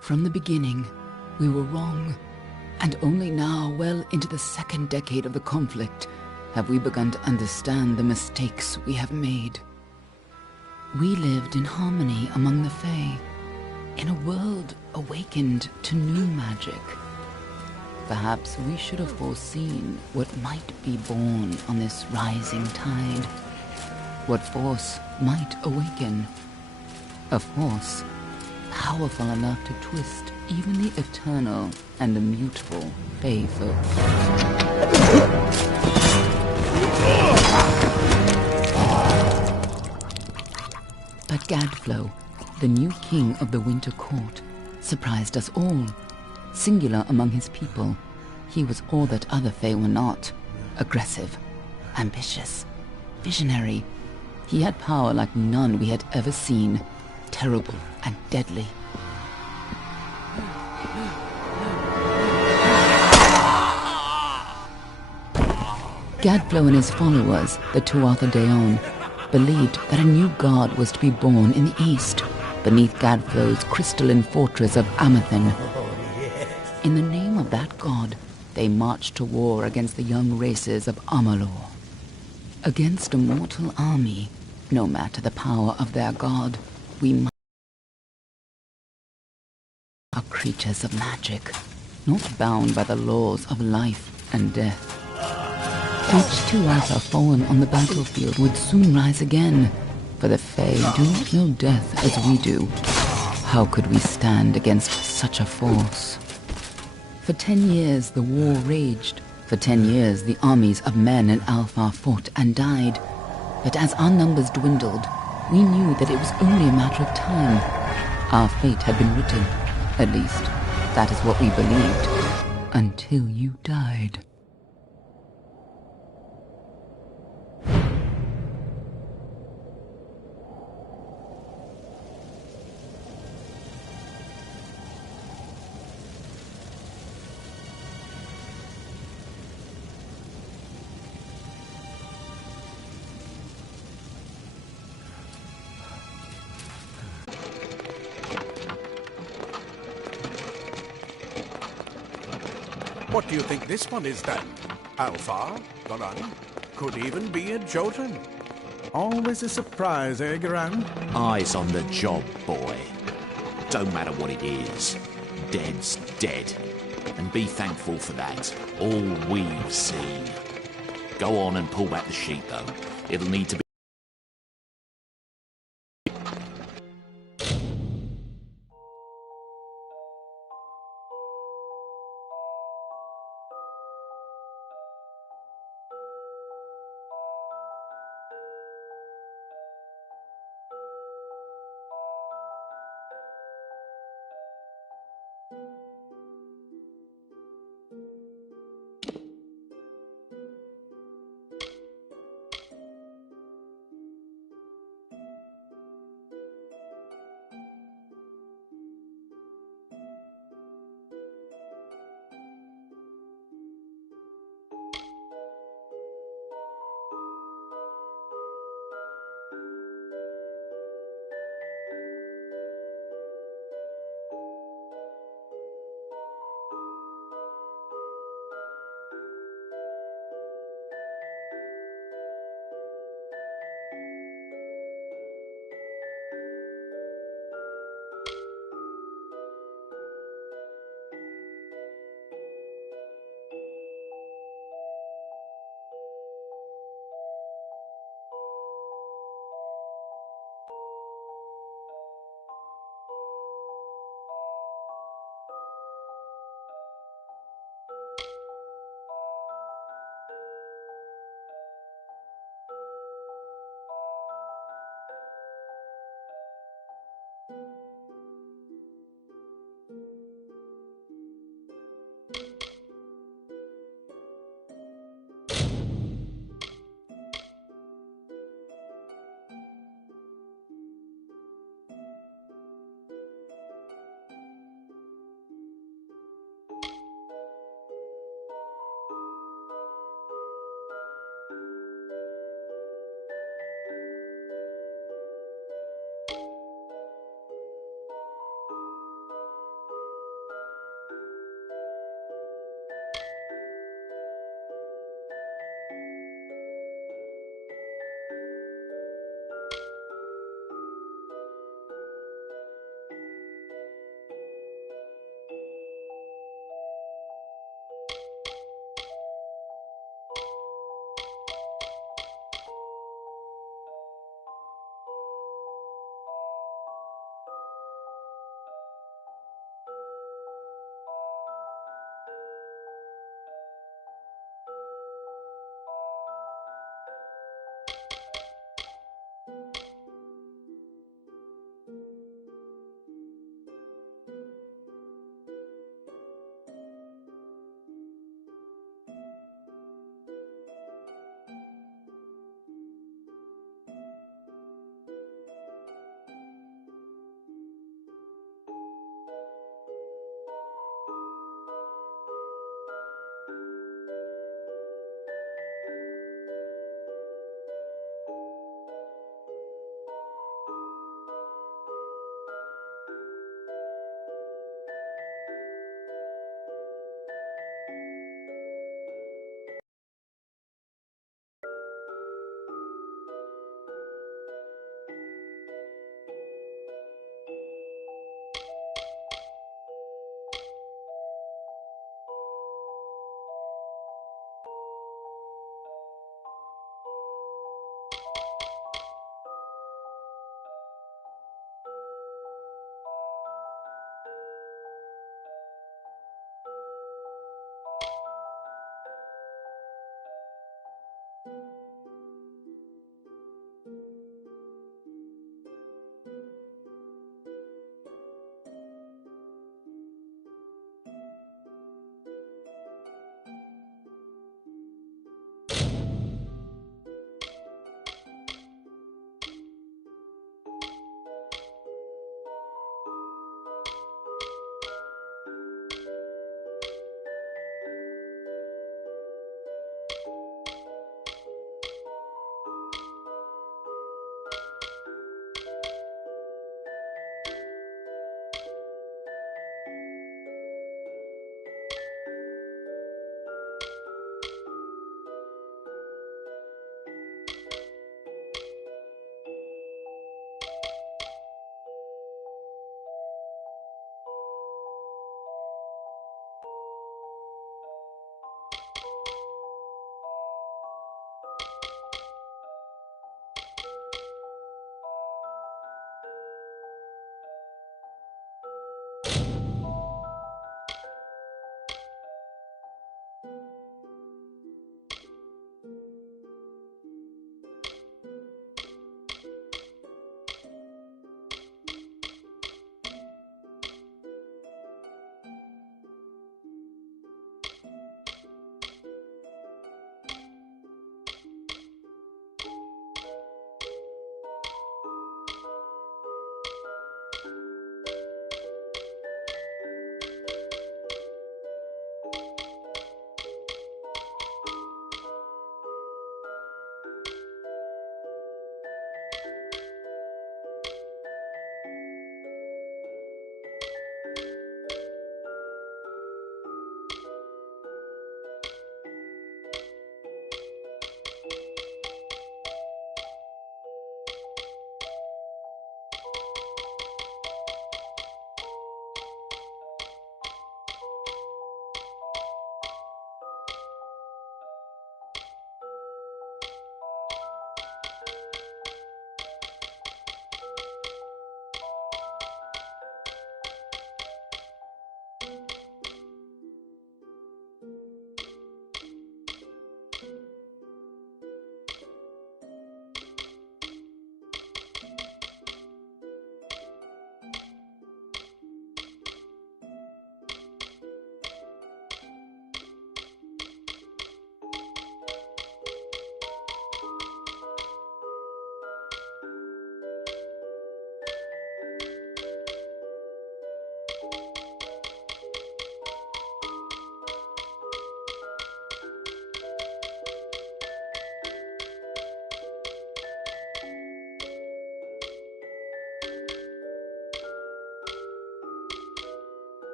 From the beginning, we were wrong, and only now, well into the second decade of the conflict, have we begun to understand the mistakes we have made. We lived in harmony among the Fae, in a world awakened to new magic. Perhaps we should have foreseen what might be born on this rising tide, what force might awaken. A force powerful enough to twist even the eternal and the mutable Fae folk. But Gadflow, the new king of the Winter Court, surprised us all. Singular among his people, he was all that other Fae were not. Aggressive, ambitious, visionary. He had power like none we had ever seen, terrible and deadly. Gadflow and his followers, the Tuatha Deon, believed that a new god was to be born in the east, beneath Gadflow's crystalline fortress of Amathen. In the name of that god, they marched to war against the young races of Amalur. Against a mortal army, no matter the power of their god, we are creatures of magic, not bound by the laws of life and death. Each Tuatha fallen on the battlefield would soon rise again, for the Fae do not know death as we do. How could we stand against such a force? For 10 years the war raged. For 10 years the armies of Men and Alpha fought and died. But as our numbers dwindled, we knew that it was only a matter of time. Our fate had been written. At least, that is what we believed. Until you died. What do you think this one is then? Alpha? Goran? Could even be a Jotun. Always a surprise, eh, Goran? Eyes on the job, boy. Don't matter what it is. Dead's dead. And be thankful for that. All we've seen. Go on and pull back the sheet, though. It'll need to be...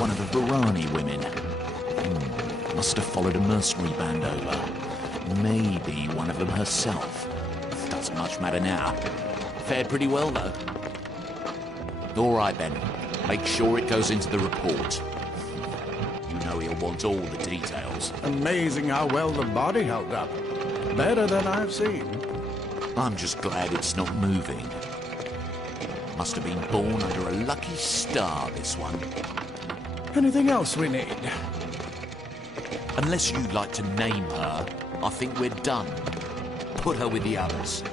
One of the Varani women. Must have followed a mercenary band over. Maybe one of them herself. Doesn't much matter now. Fared pretty well, though. All right, then. Make sure it goes into the report. You know he'll want all the details. Amazing how well the body held up. Better than I've seen. I'm just glad it's not moving. Must have been born under a lucky star, this one. Anything else we need? Unless you'd like to name her, I think we're done. Put her with the others.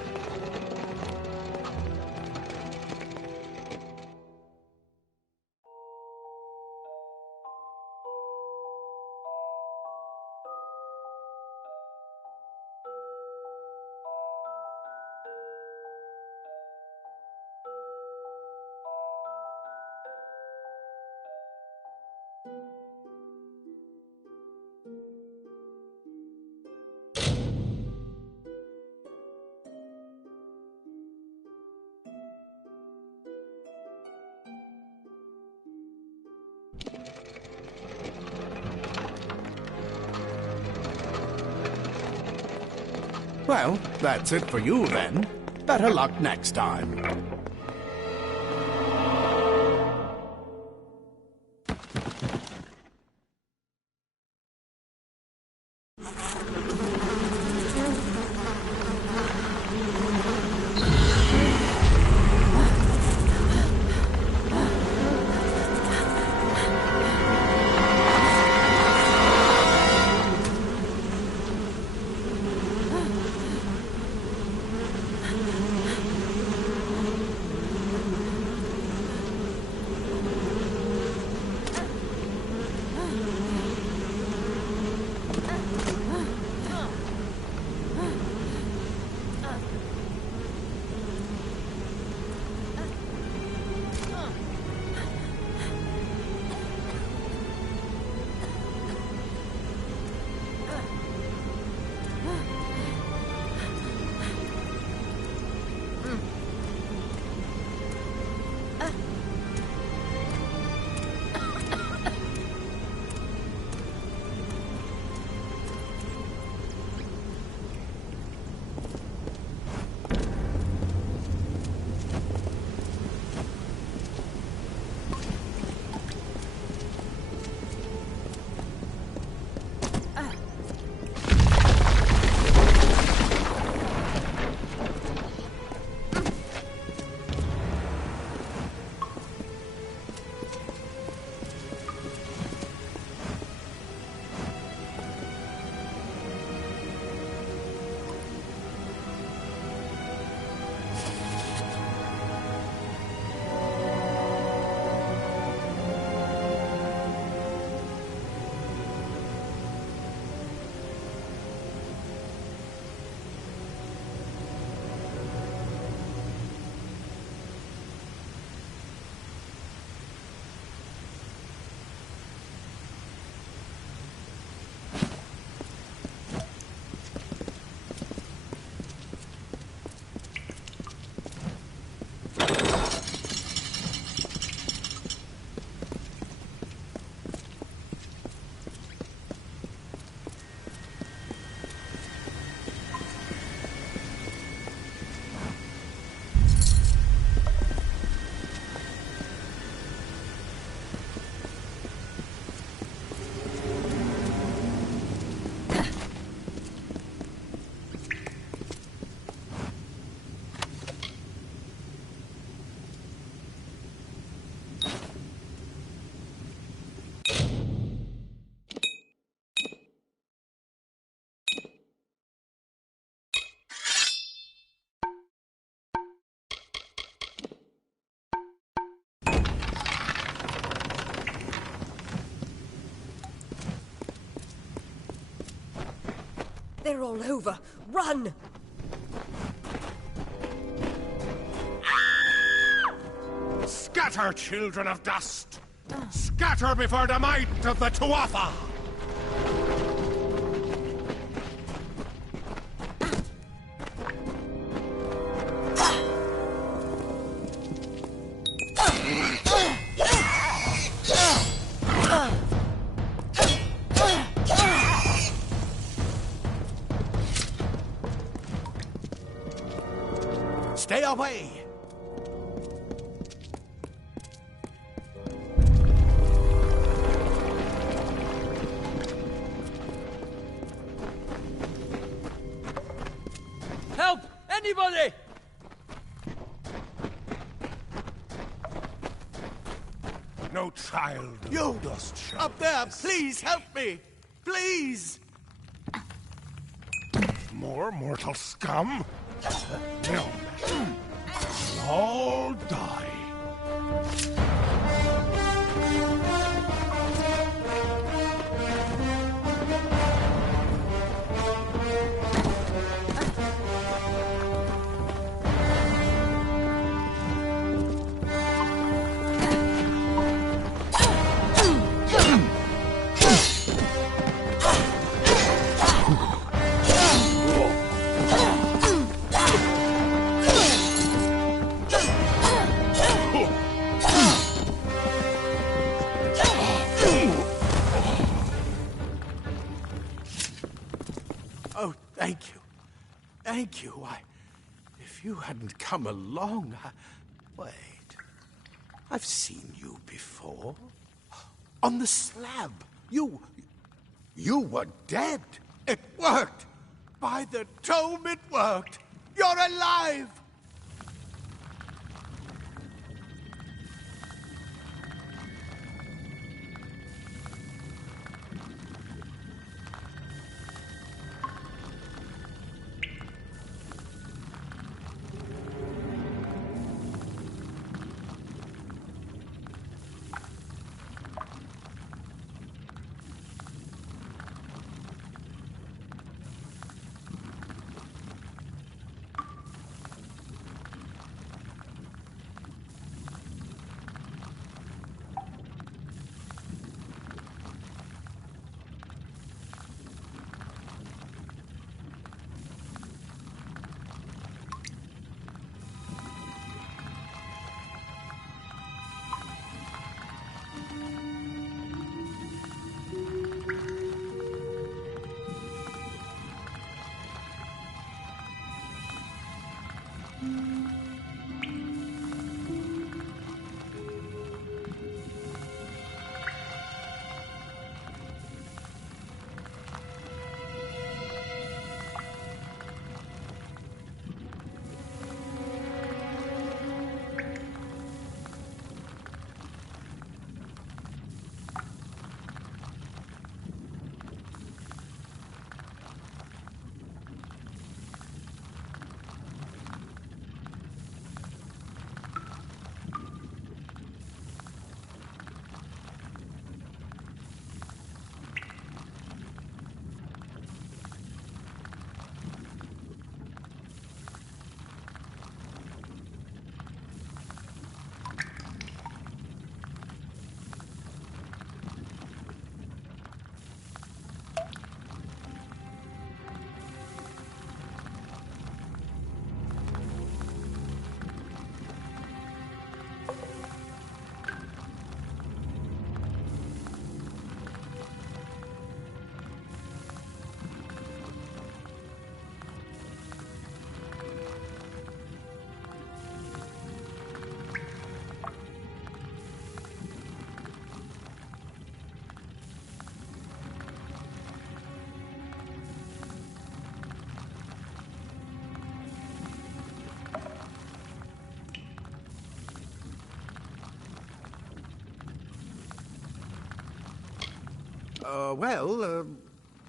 Well, that's it for you then. Better luck next time. They're all over. Run! Scatter, children of dust! Scatter before the might of the Tuatha! Stay away! Help! Anybody! No child. You! Dust shall Up there! Please help me! Please! More mortal scum? No. All die. thank you. If you hadn't come along, Wait. I've seen you before. On the slab. You were dead. It worked. By the tome, it worked. You're alive.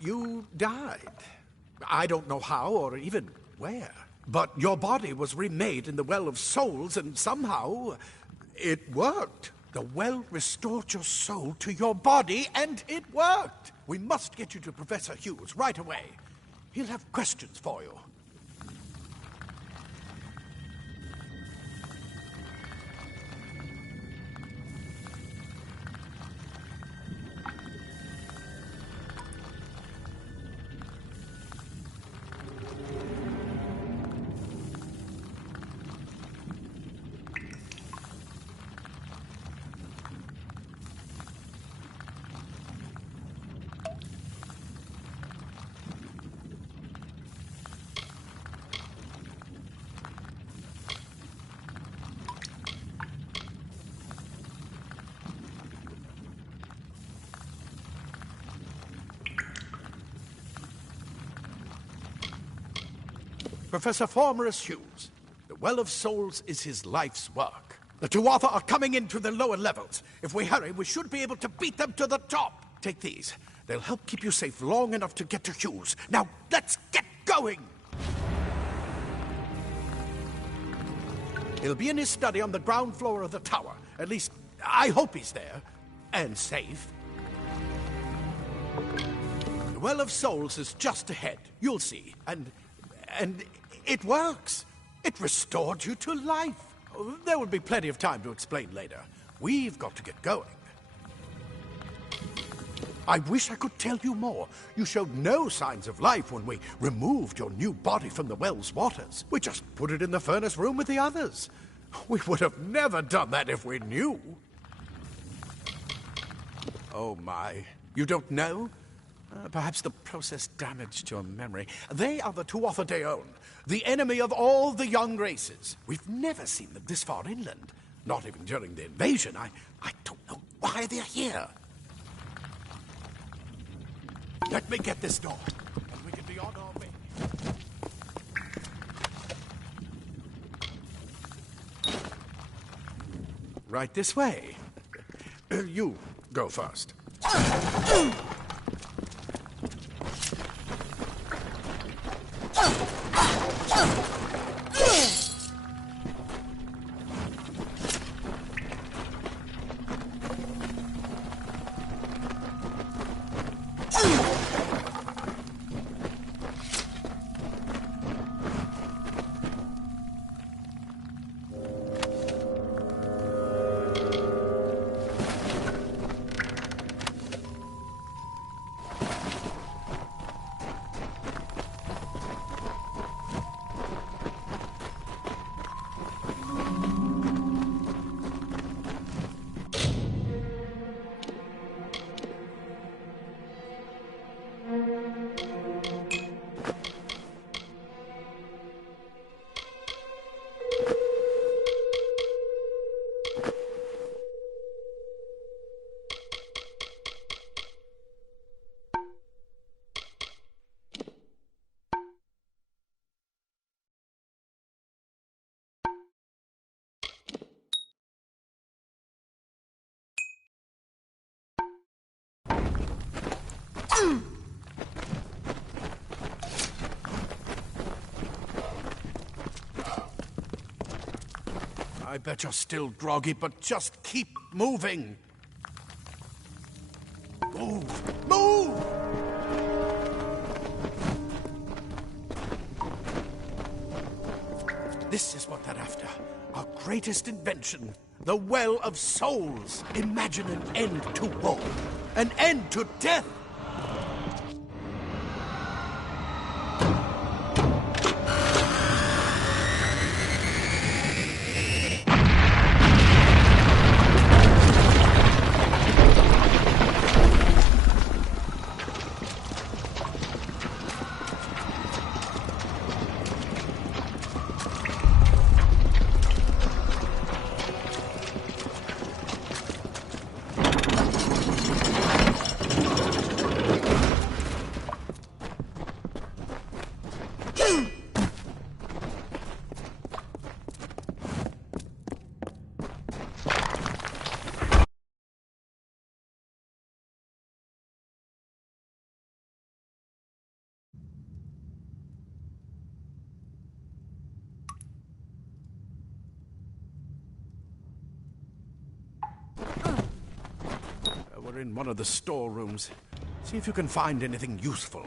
You died. I don't know how or even where. But your body was remade in the Well of Souls, and somehow it worked. The well restored your soul to your body, and it worked. We must get you to Professor Hughes right away. He'll have questions for you. Professor Formorus Hughes. The Well of Souls is his life's work. The Tuatha are coming into the lower levels. If we hurry, we should be able to beat them to the top. Take these. They'll help keep you safe long enough to get to Hughes. Now, let's get going! He'll be in his study on the ground floor of the tower. At least, I hope he's there. And safe. The Well of Souls is just ahead. You'll see. And it works. It restored you to life. There will be plenty of time to explain later. We've got to get going. I wish I could tell you more. You showed no signs of life when we removed your new body from the well's waters. We just put it in the furnace room with the others. We would have never done that if we knew. Oh my. You don't know? Perhaps the process damaged your memory. They are the Tuatha De Own. The enemy of all the young races. We've never seen them this far inland. Not even during the invasion. I don't know why they're here. Let me get this door, and we can be on our way. Right this way. You go first. I bet you're still groggy, but just keep moving. Move! Move! This is what they're after. Our greatest invention. The Well of Souls. Imagine an end to war. An end to death. We're in one of the storerooms. See if you can find anything useful.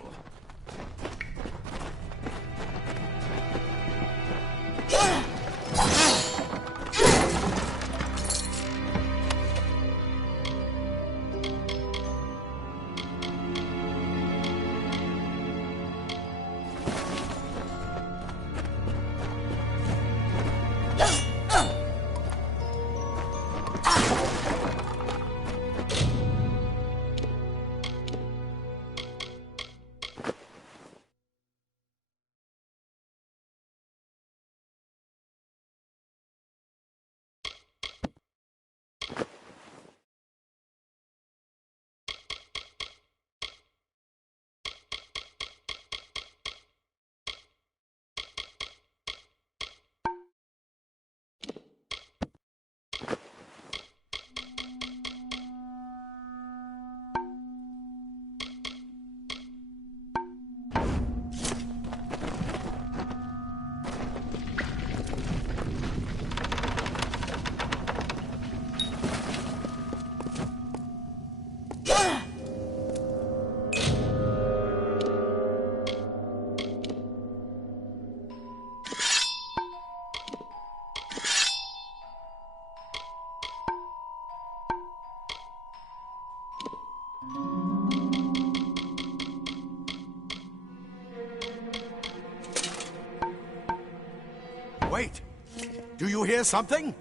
Wait! Do you hear something?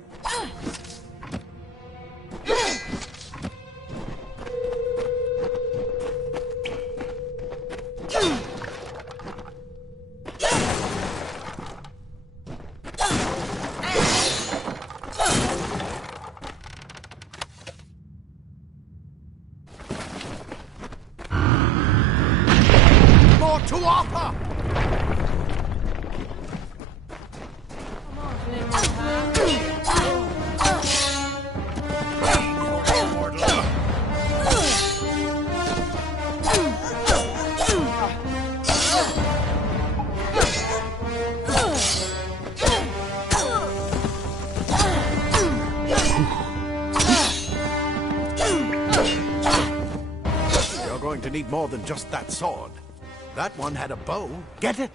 Tuatha! You're going to need more than just that sword. That one had a bow. Get it?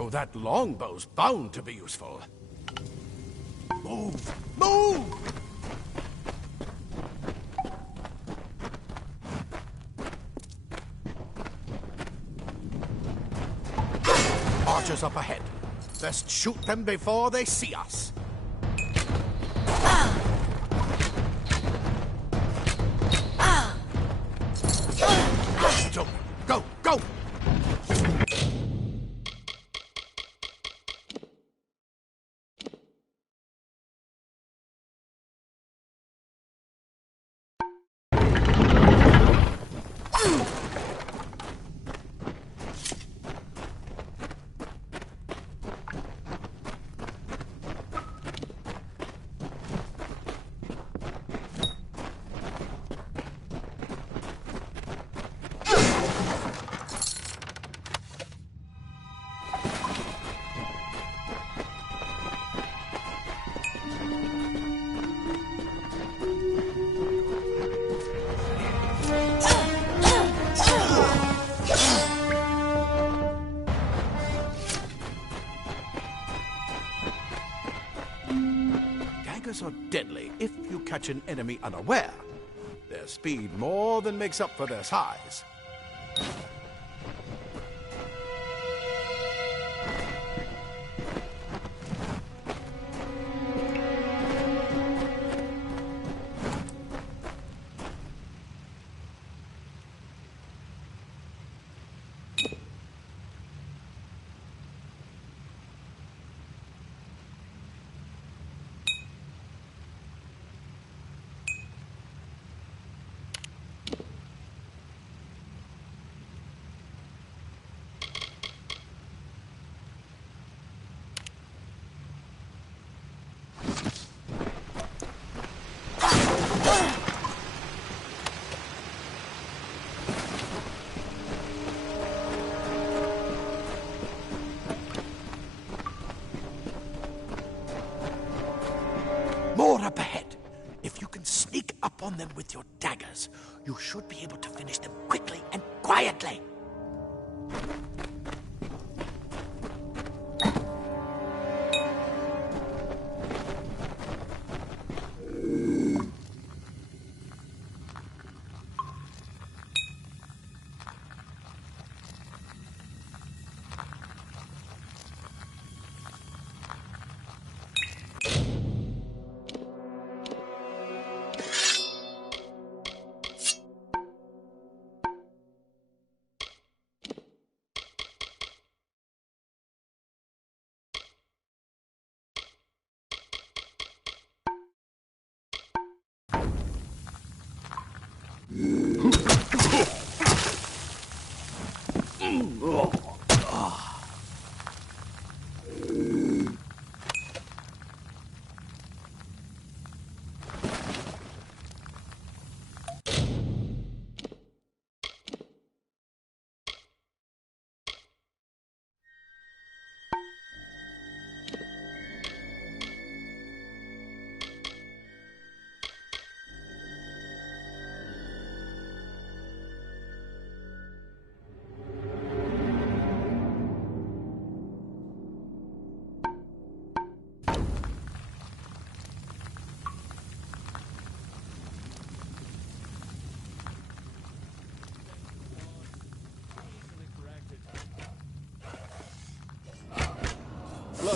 Oh, that longbow's bound to be useful. Move! Move! Archers up ahead. Best shoot them before they see us. So, go, go! Daggers are deadly if you catch an enemy unaware. Their speed more than makes up for their size. More up ahead. If you can sneak up on them with your daggers, you should be able to finish them quickly and quietly.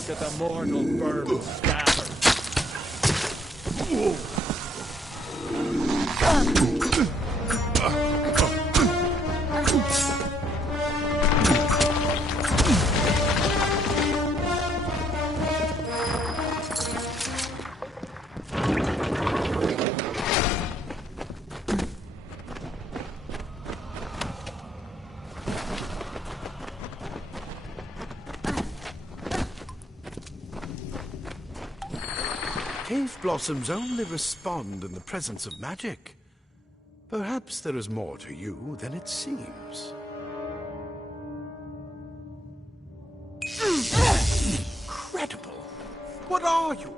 Look at the mortal vermin scattered. Cave blossoms only respond in the presence of magic. Perhaps there is more to you than it seems. Incredible! What are you?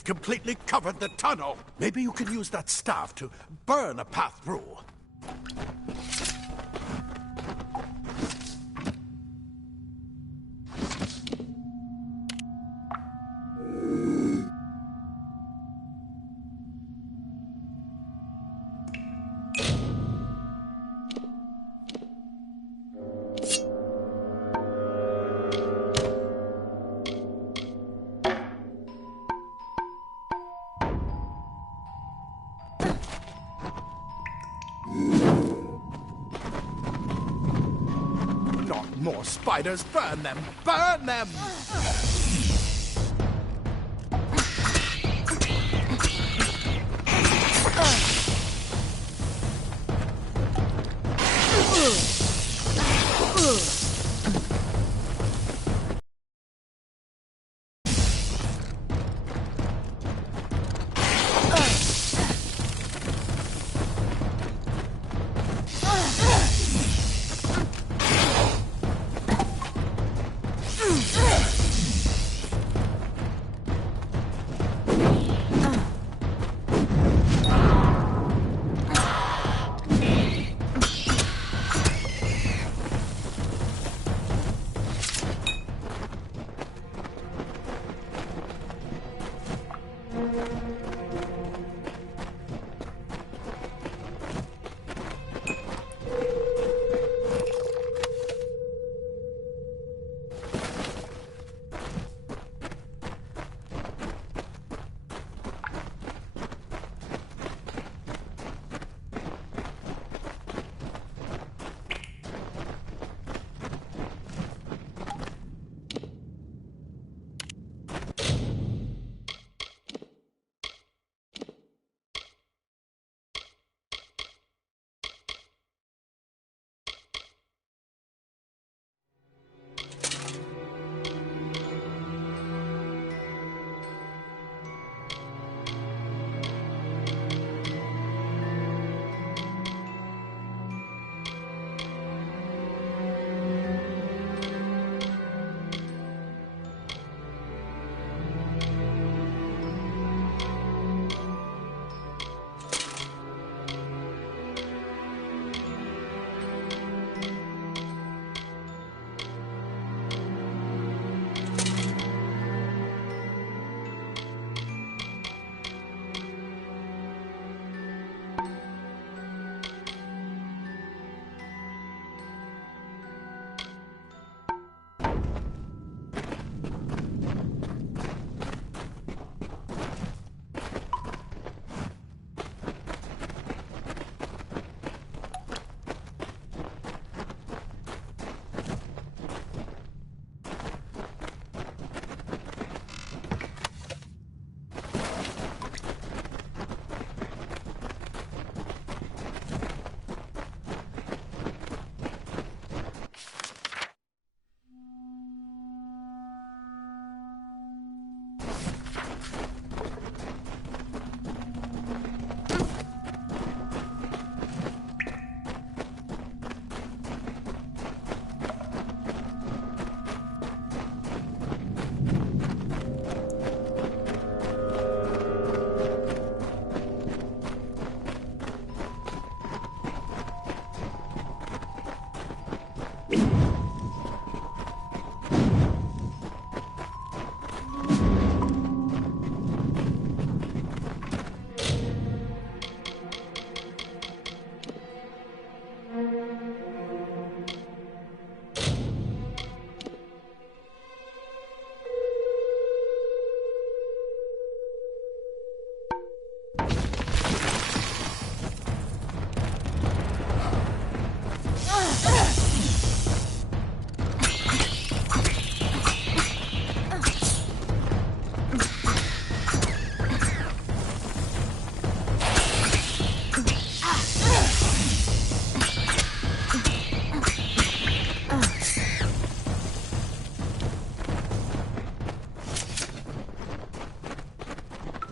They've completely covered the tunnel. Maybe you can use that staff to burn a path through. Not more spiders! Burn them! Burn them!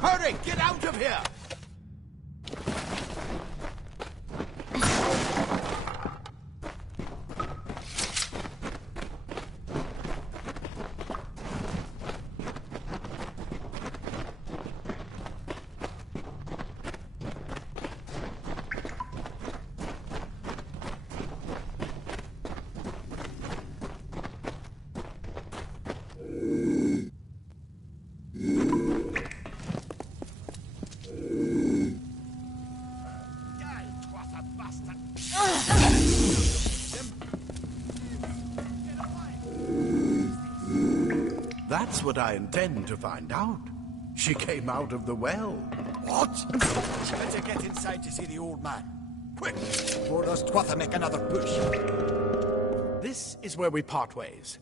Hurry! Get out of here! That's what I intend to find out. She came out of the well. What? Better get inside to see the old man. Quick, before those Twatha make another push. This is where we part ways.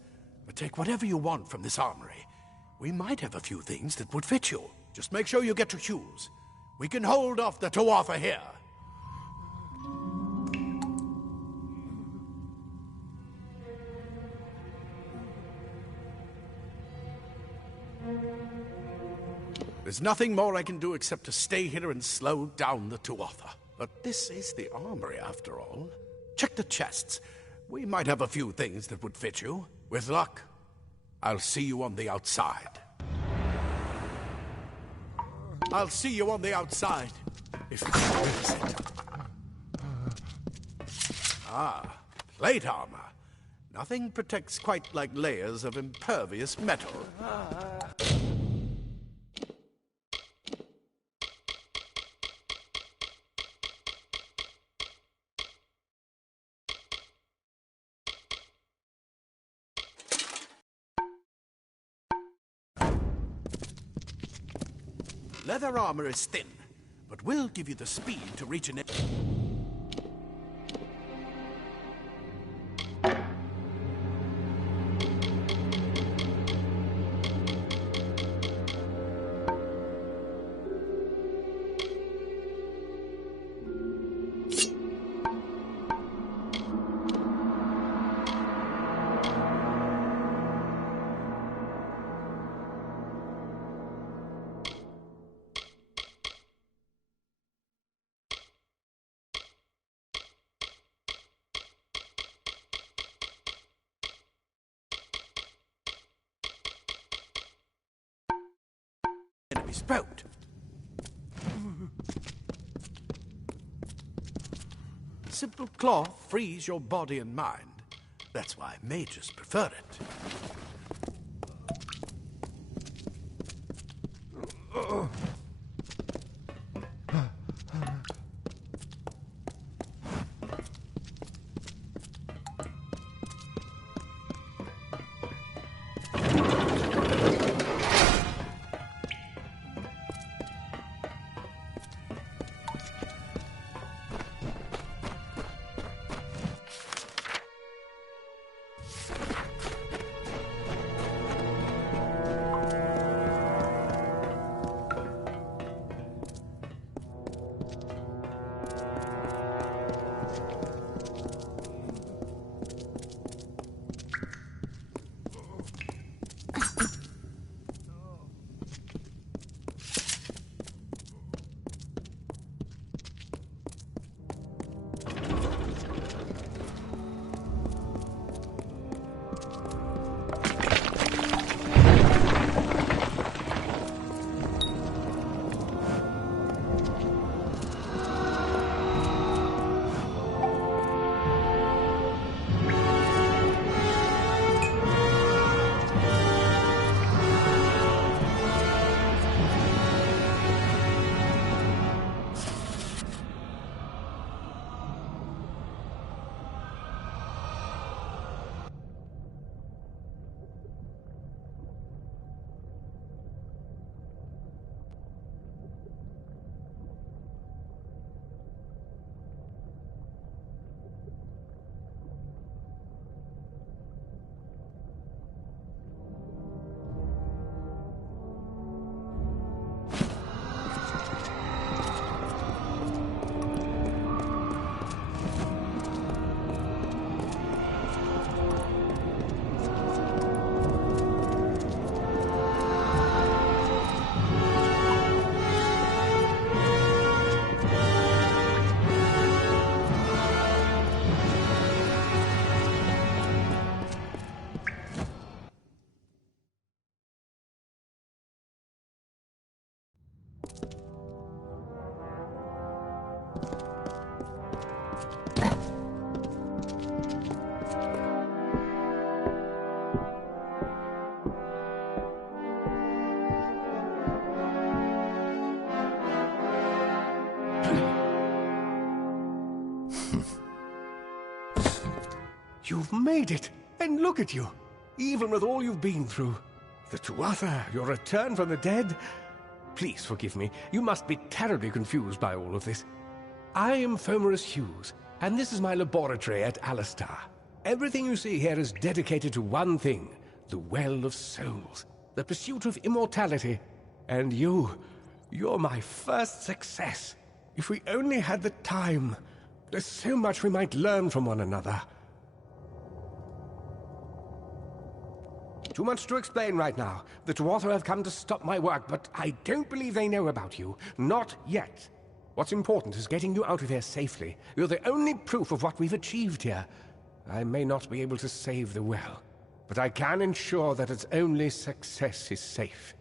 But take whatever you want from this armory. We might have a few things that would fit you. Just make sure you get your shoes. We can hold off the Tuatha here. There's nothing more I can do except to stay here and slow down the Tuatha. But this is the armory, after all. Check the chests. We might have a few things that would fit you. With luck, I'll see you on the outside. I'll see you on the outside, if you wills it. Ah, plate armor. Nothing protects quite like layers of impervious metal. Leather armor is thin, but will give you the speed to reach an... enemy sprout. Simple cloth frees your body and mind. That's why mages prefer it. You've made it! And look at you! Even with all you've been through. The Tuatha, your return from the dead? Please forgive me. You must be terribly confused by all of this. I am Fomerus Hughes, and this is my laboratory at Alistar. Everything you see here is dedicated to one thing, the Well of Souls, the pursuit of immortality. And you're my first success. If we only had the time, there's so much we might learn from one another. Too much to explain right now. The Tuatha have come to stop my work, but I don't believe they know about you. Not yet. What's important is getting you out of here safely. You're the only proof of what we've achieved here. I may not be able to save the well, but I can ensure that its only success is safe.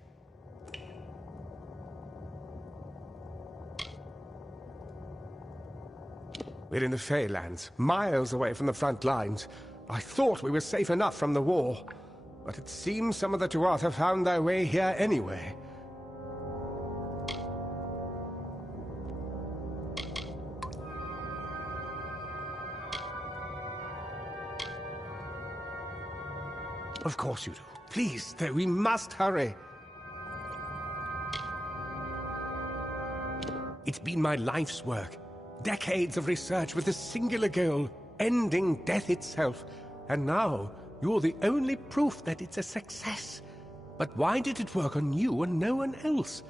We're in the Feylands, miles away from the front lines. I thought we were safe enough from the war, but it seems some of the Tuatha found their way here anyway. Of course you do. Please, though, we must hurry. It's been my life's work. Decades of research with a singular goal, ending death itself. And now, you're the only proof that it's a success. But why did it work on you and no one else?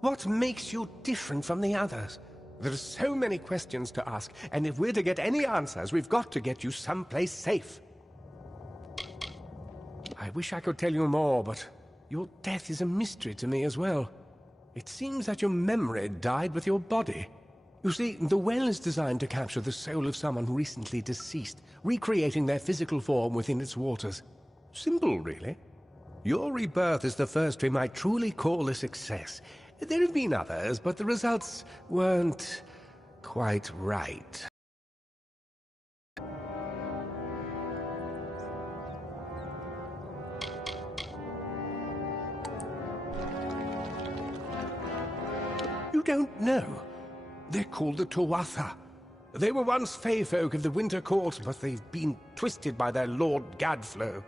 What makes you different from the others? There are so many questions to ask, and if we're to get any answers, we've got to get you someplace safe. I wish I could tell you more, but your death is a mystery to me as well. It seems that your memory died with your body. You see, the well is designed to capture the soul of someone recently deceased, recreating their physical form within its waters. Simple, really. Your rebirth is the first we might truly call a success. There have been others, but the results weren't quite right. You don't know. They're called the Tuatha. They were once Fey folk of the Winter Court, but they've been twisted by their Lord Gadflow.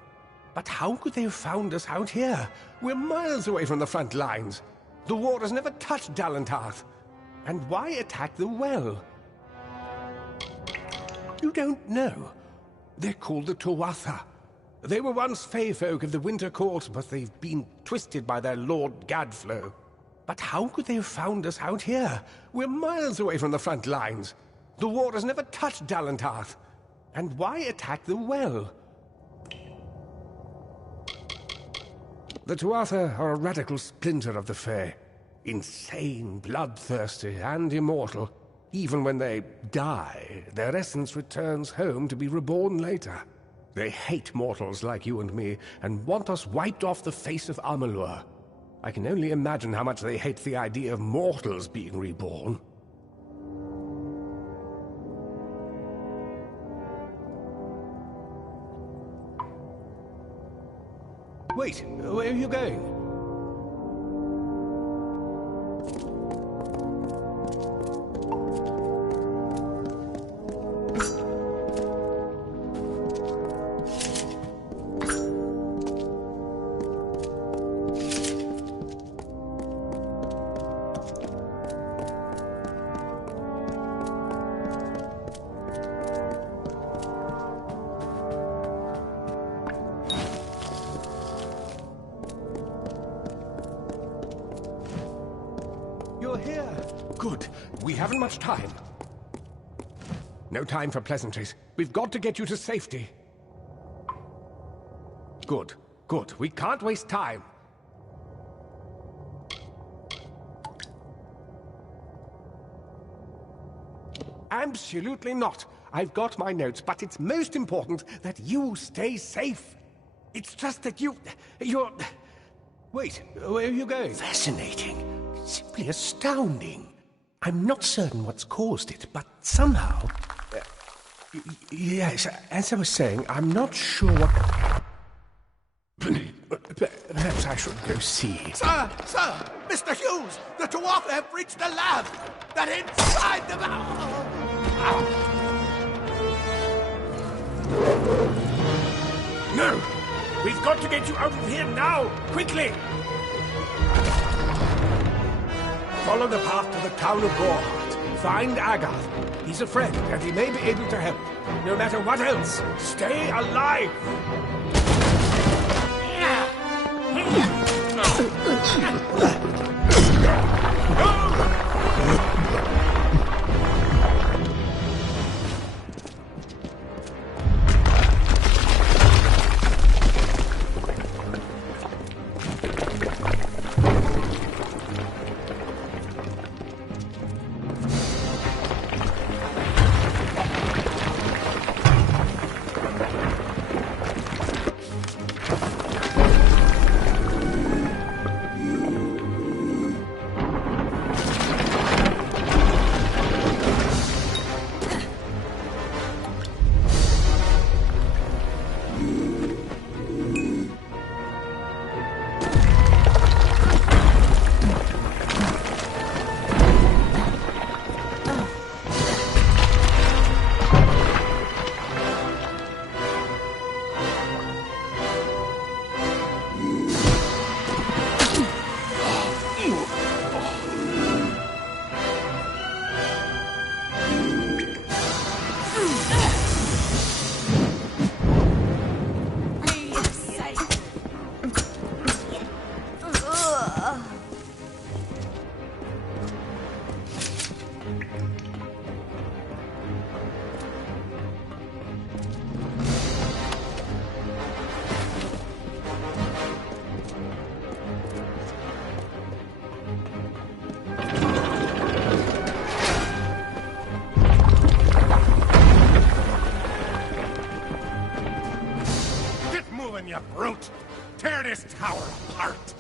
But how could they have found us out here? We're miles away from the front lines. The war has never touched Dalentarth. And why attack the well? You don't know. They're called the Tuatha. They were once Fey folk of the Winter Court, but they've been twisted by their Lord Gadflow. But how could they have found us out here? We're miles away from the front lines. The war has never touched Dalentarth. And why attack the well? The Tuatha are a radical splinter of the Fae. Insane, bloodthirsty, and immortal. Even when they die, their essence returns home to be reborn later. They hate mortals like you and me, and want us wiped off the face of Amalur. I can only imagine how much they hate the idea of mortals being reborn. Wait, where are you going? You're here. Good. We haven't much time. No time for pleasantries. We've got to get you to safety. Good. Good. We can't waste time. Absolutely not. I've got my notes, but it's most important that you stay safe. It's just that you're... Wait, where are you going? Fascinating. Simply astounding. I'm not certain what's caused it, but somehow... yes, as I was saying, I'm not sure what... Perhaps I should go see. Sir! Mr. Hughes! The Tuatha have reached the lab! They're inside the... No! We've got to get you out of here now! Quickly! Follow the path to the town of Gorhart. Find Agath. He's a friend, and he may be able to help. No matter what else, stay alive! You brute! Tear this tower apart!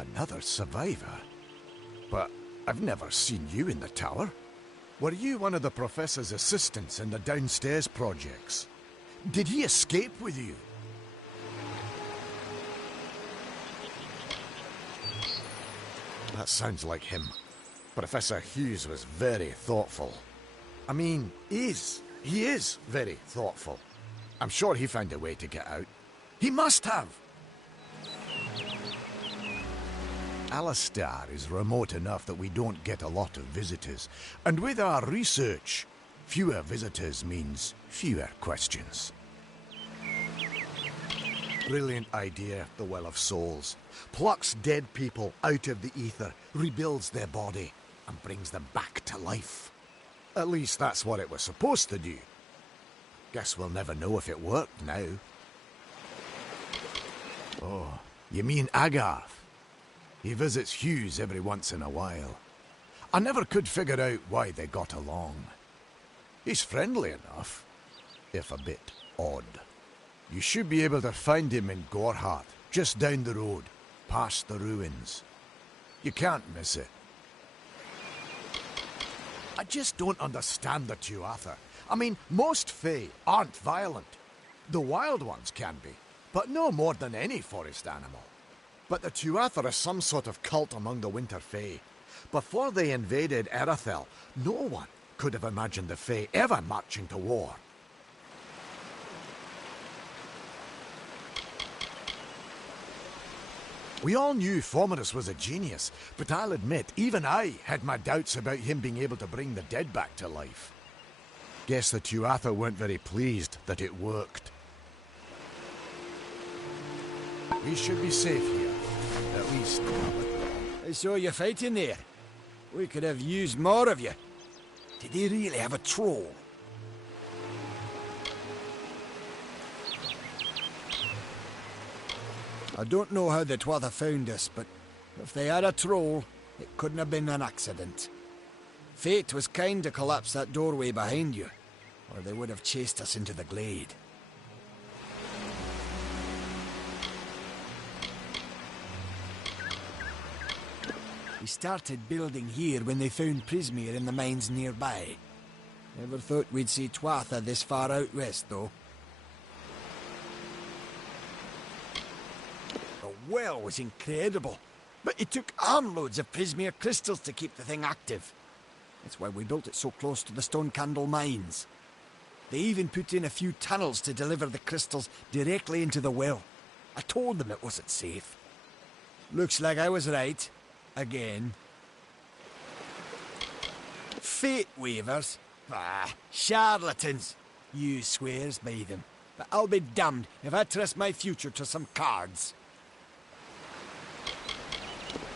Another survivor? But I've never seen you in the tower. Were you one of the Professor's assistants in the downstairs projects? Did he escape with you? That sounds like him. Professor Hughes was very thoughtful. I mean, he is very thoughtful. I'm sure he found a way to get out. He must have! Alistair is remote enough that we don't get a lot of visitors. And with our research, fewer visitors means fewer questions. Brilliant idea, the Well of Souls. Plucks dead people out of the ether, rebuilds their body, and brings them back to life. At least that's what it was supposed to do. Guess we'll never know if it worked now. Oh, you mean Agarth? He visits Hughes every once in a while. I never could figure out why they got along. He's friendly enough, if a bit odd. You should be able to find him in Gorhart, just down the road, past the ruins. You can't miss it. I just don't understand the Tuatha. I mean, most Fae aren't violent. The wild ones can be, but no more than any forest animal. But the Tuatha are some sort of cult among the Winter Fae. Before they invaded Erythel, no one could have imagined the Fae ever marching to war. We all knew Fomerus was a genius, but I'll admit, even I had my doubts about him being able to bring the dead back to life. Guess the Tuatha weren't very pleased that it worked. We should be safe here. At least. I saw you fighting there. We could have used more of you. Did they really have a troll? I don't know how the Tuatha found us, but if they had a troll, it couldn't have been an accident. Fate was kind to collapse that doorway behind you, or they would have chased us into the glade. We started building here when they found Prismeer in the mines nearby. Never thought we'd see Tuatha this far out west, though. The well was incredible, but it took armloads of Prismeer crystals to keep the thing active. That's why we built it so close to the Stone Candle mines. They even put in a few tunnels to deliver the crystals directly into the well. I told them it wasn't safe. Looks like I was right. Again. Fate Weavers? Ah, charlatans. You swears by them. But I'll be damned if I trust my future to some cards.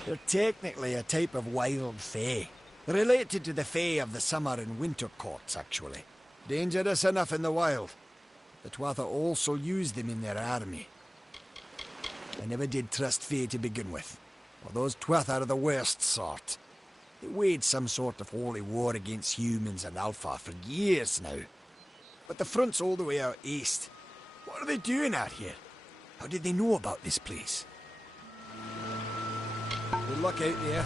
They're technically a type of wild fae. Related to the fae of the summer and winter courts, actually. Dangerous enough in the wild. The Tuatha also use them in their army. I never did trust fae to begin with. Well, those Tuatha are the worst sort. They waged some sort of holy war against humans and Alpha for years now. But the front's all the way out east. What are they doing out here? How did they know about this place? Good luck out there.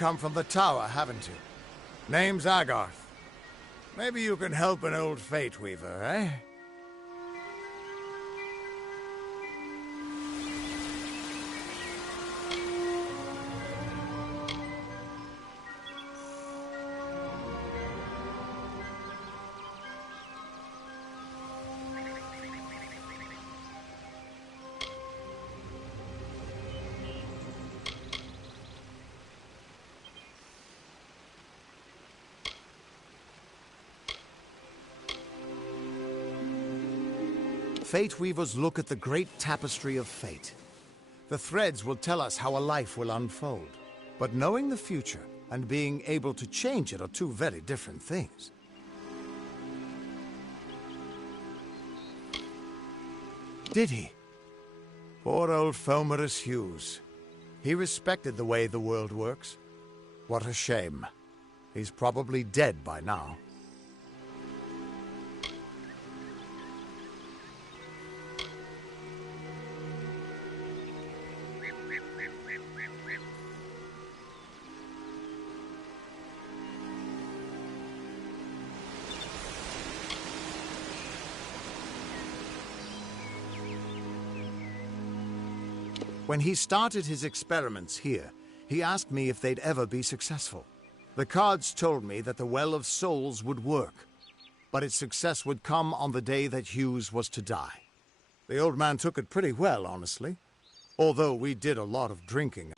come from the tower, haven't you? Name's Agarth. Maybe you can help an old Fate Weaver, eh? Fate Weavers look at the great tapestry of fate. The threads will tell us how a life will unfold. But knowing the future and being able to change it are two very different things. Did he? Poor old Fomerus Hughes. He respected the way the world works. What a shame. He's probably dead by now. When he started his experiments here, he asked me if they'd ever be successful. The cards told me that the Well of Souls would work, but its success would come on the day that Hughes was to die. The old man took it pretty well, honestly, although we did a lot of drinking.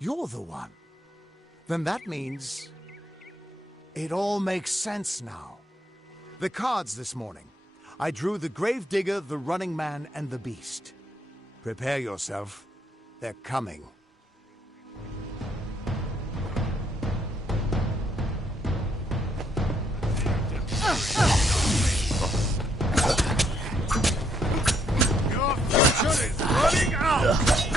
You're the one. Then that means it all makes sense now. The cards this morning. I drew the Gravedigger, the Running Man, and the Beast. Prepare yourself. They're coming. Your future is running out!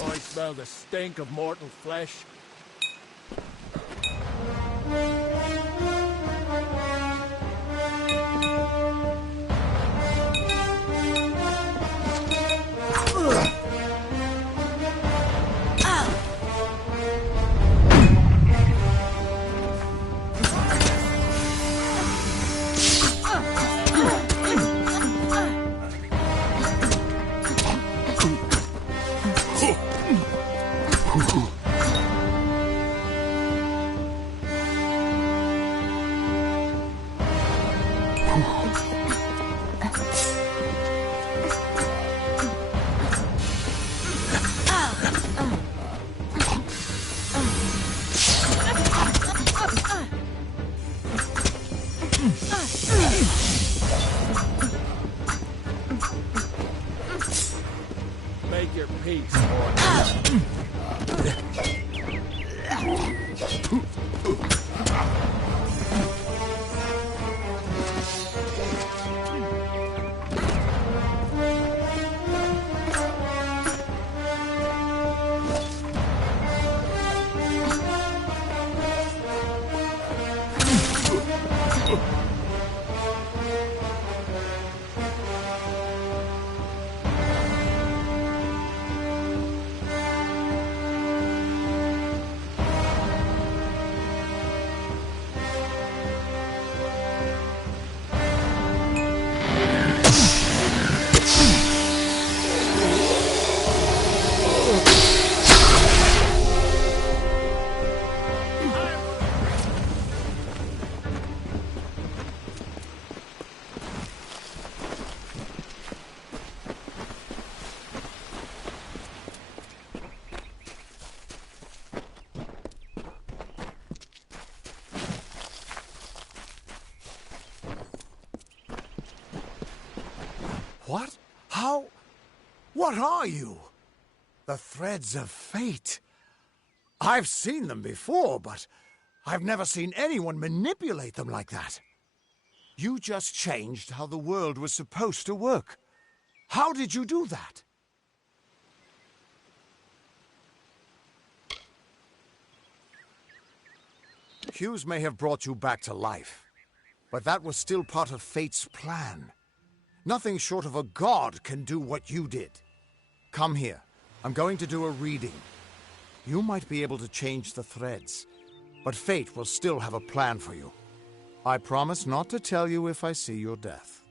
I smell the stink of mortal flesh. Make your peace, boy. What? How? What are you? The threads of fate. I've seen them before, but I've never seen anyone manipulate them like that. You just changed how the world was supposed to work. How did you do that? Hughes may have brought you back to life, but that was still part of fate's plan. Nothing short of a god can do what you did. Come here. I'm going to do a reading. You might be able to change the threads, but fate will still have a plan for you. I promise not to tell you if I see your death.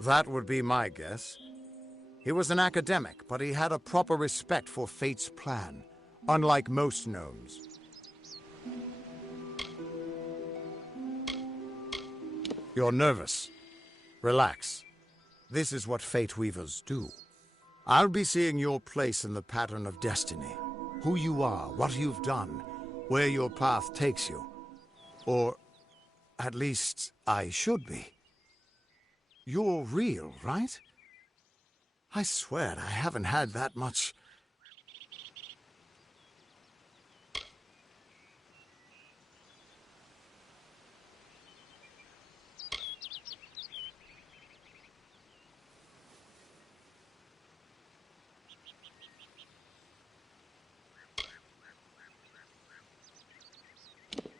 That would be my guess. He was an academic, but he had a proper respect for Fate's plan, unlike most gnomes. You're nervous. Relax. This is what Fate Weavers do. I'll be seeing your place in the pattern of destiny. Who you are, what you've done, where your path takes you. Or, at least, I should be. You're real, right? I swear I haven't had that much...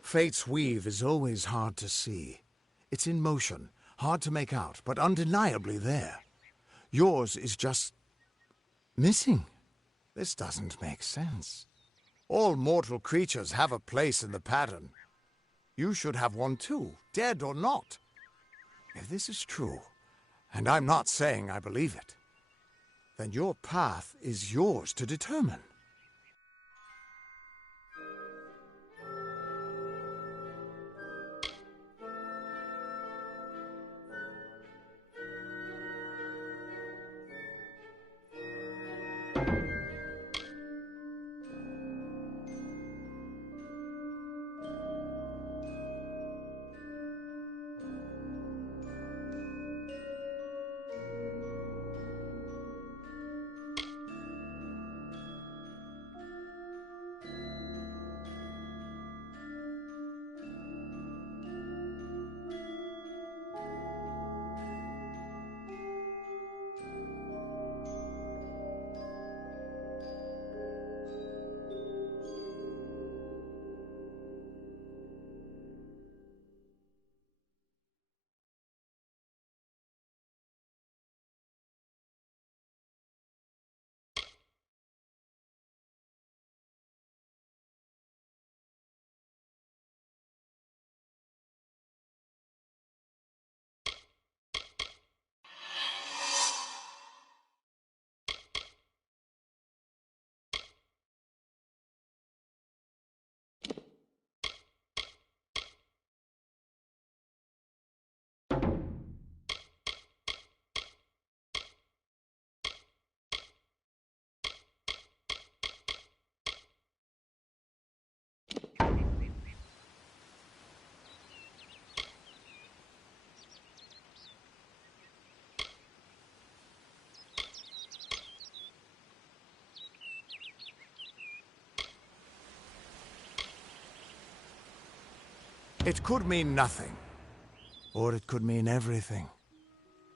Fate's weave is always hard to see. It's in motion, hard to make out, but undeniably there. Yours is just... missing. This doesn't make sense. All mortal creatures have a place in the pattern. You should have one too, dead or not. If this is true, and I'm not saying I believe it, then your path is yours to determine. It could mean nothing, or it could mean everything.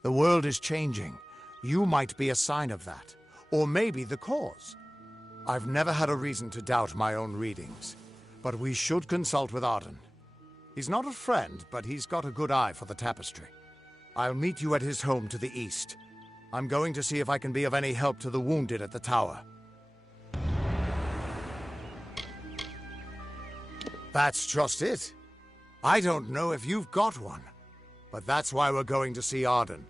The world is changing. You might be a sign of that, or maybe the cause. I've never had a reason to doubt my own readings, but we should consult with Arden. He's not a friend, but he's got a good eye for the tapestry. I'll meet you at his home to the east. I'm going to see if I can be of any help to the wounded at the tower. That's just it. I don't know if you've got one, but that's why we're going to see Arden.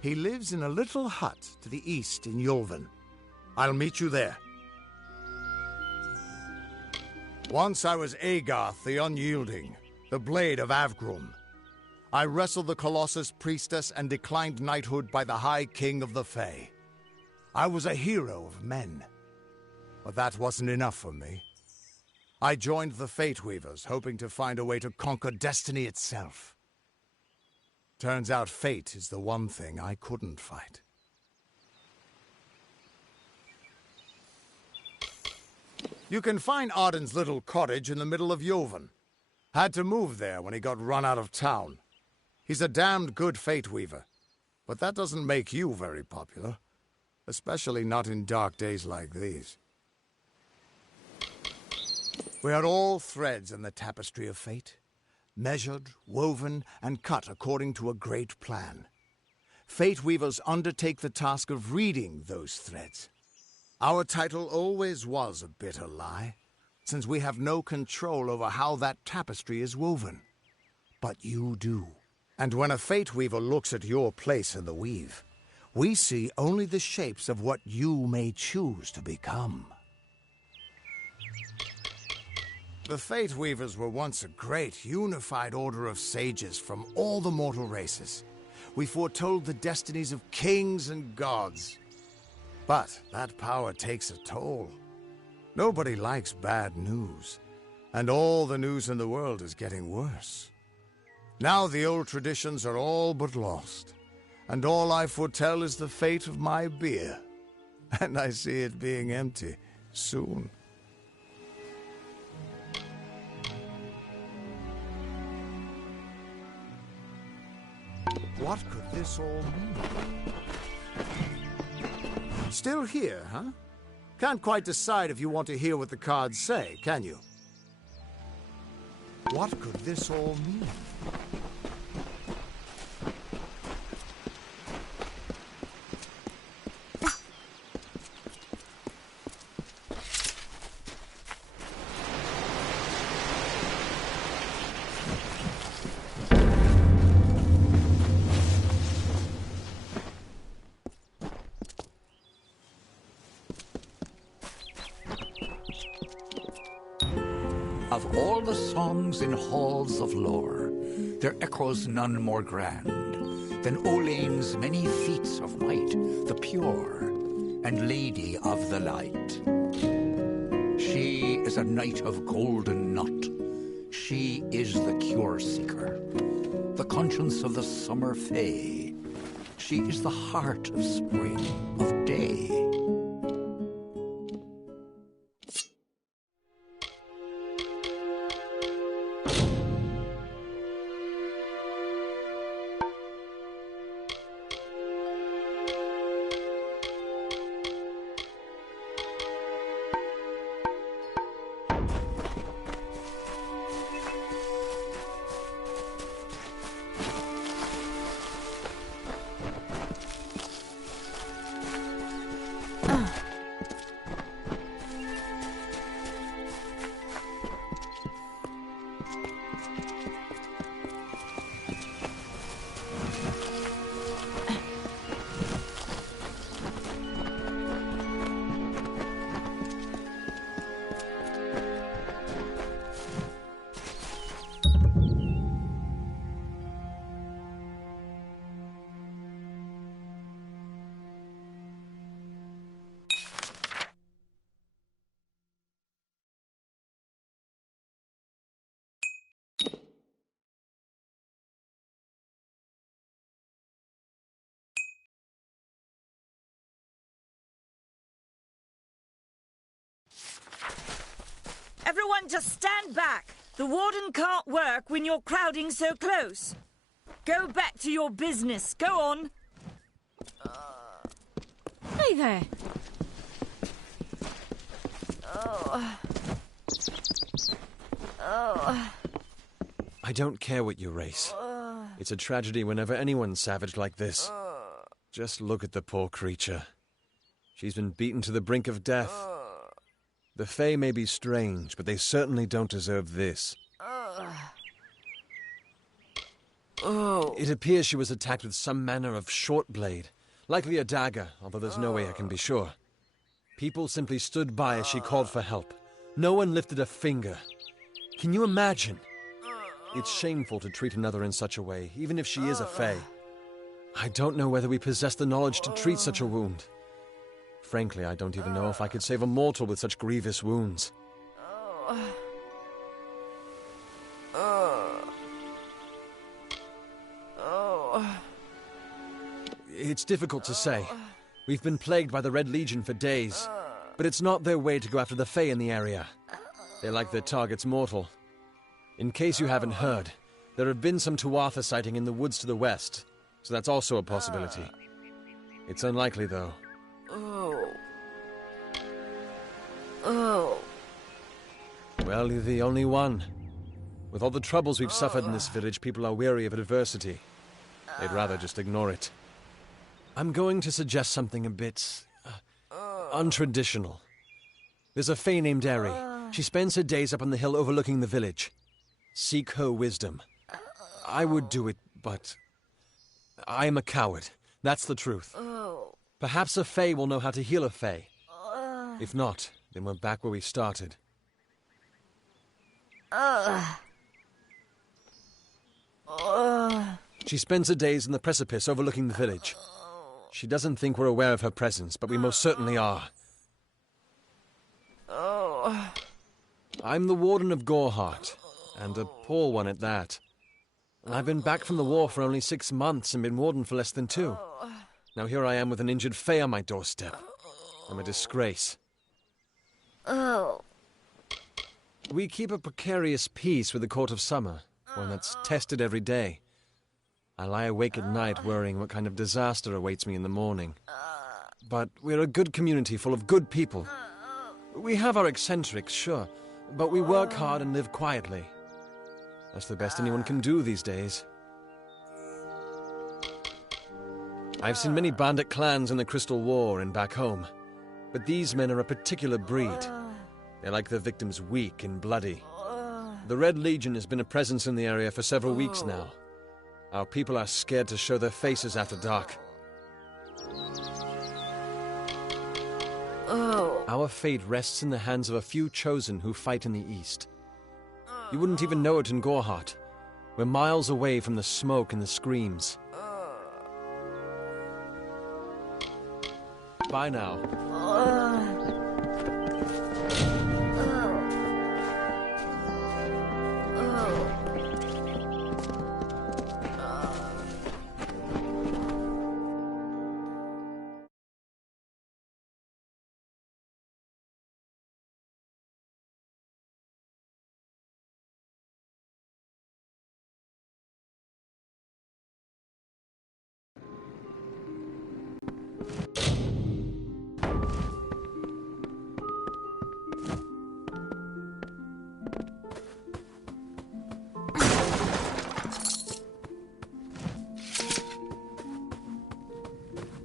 He lives in a little hut to the east in Yulven. I'll meet you there. Once I was Agarth the Unyielding, the Blade of Avgrum. I wrestled the Colossus Priestess and declined knighthood by the High King of the Fae. I was a hero of men, but that wasn't enough for me. I joined the Fate Weavers, hoping to find a way to conquer destiny itself. Turns out fate is the one thing I couldn't fight. You can find Arden's little cottage in the middle of Yulven. Had to move there when he got run out of town. He's a damned good Fate Weaver, but that doesn't make you very popular. Especially not in dark days like these. We are all threads in the tapestry of fate, measured, woven, and cut according to a great plan. Fate Weavers undertake the task of reading those threads. Our title always was a bitter lie, since we have no control over how that tapestry is woven. But you do. And when a Fate Weaver looks at your place in the weave, we see only the shapes of what you may choose to become. The Fate Weavers were once a great, unified order of sages from all the mortal races. We foretold the destinies of kings and gods. But that power takes a toll. Nobody likes bad news, and all the news in the world is getting worse. Now the old traditions are all but lost, and all I foretell is the fate of my beer. And I see it being empty soon. What could this all mean? Still here, huh? Can't quite decide if you want to hear what the cards say, can you? What could this all mean? Of all the songs in halls of lore, there echoes none more grand than Olane's many feats of might, the pure and lady of the light. She is a knight of golden knot. She is the cure seeker, the conscience of the summer fae. She is the heart of spring, of day. Everyone just stand back. The warden can't work when you're crowding so close. Go back to your business. Go on. Hey there. I don't care what you race. It's a tragedy whenever anyone's savage like this. Just look at the poor creature. She's been beaten to the brink of death. The Fae may be strange, but they certainly don't deserve this. It appears she was attacked with some manner of short blade, likely a dagger, although there's no way I can be sure. People simply stood by as she called for help. No one lifted a finger. Can you imagine? It's shameful to treat another in such a way, even if she is a Fae. I don't know whether we possess the knowledge to treat such a wound. Frankly, I don't even know if I could save a mortal with such grievous wounds. It's difficult to say. We've been plagued by the Red Legion for days, but it's not their way to go after the Fae in the area. They like their targets mortal. In case you haven't heard, there have been some Tuatha sighting in the woods to the west, so that's also a possibility. It's unlikely, though. Well, you're the only one. With all the troubles we've suffered in this village, people are weary of adversity. They'd rather just ignore it. I'm going to suggest something a bit untraditional. There's a Fae named Eri. She spends her days up on the hill overlooking the village. Seek her wisdom. I would do it but I am a coward. That's the truth. Perhaps a Fae will know how to heal a Fae. If not, then we're back where we started. She spends her days in the precipice overlooking the village. She doesn't think we're aware of her presence, but we most certainly are. I'm the Warden of Goreheart, and a poor one at that. I've been back from the war for only 6 months and been Warden for less than 2. Now here I am with an injured Fae on my doorstep. I'm a disgrace. We keep a precarious peace with the Court of Summer, one that's tested every day. I lie awake at night worrying what kind of disaster awaits me in the morning. But we're a good community full of good people. We have our eccentrics, sure, but we work hard and live quietly. That's the best anyone can do these days. I've seen many bandit clans in the Crystal War and back home, but these men are a particular breed. They like their victims weak and bloody. The Red Legion has been a presence in the area for several weeks now. Our people are scared to show their faces after dark. Our fate rests in the hands of a few chosen who fight in the east. You wouldn't even know it in Goreheart. We're miles away from the smoke and the screams. Bye now.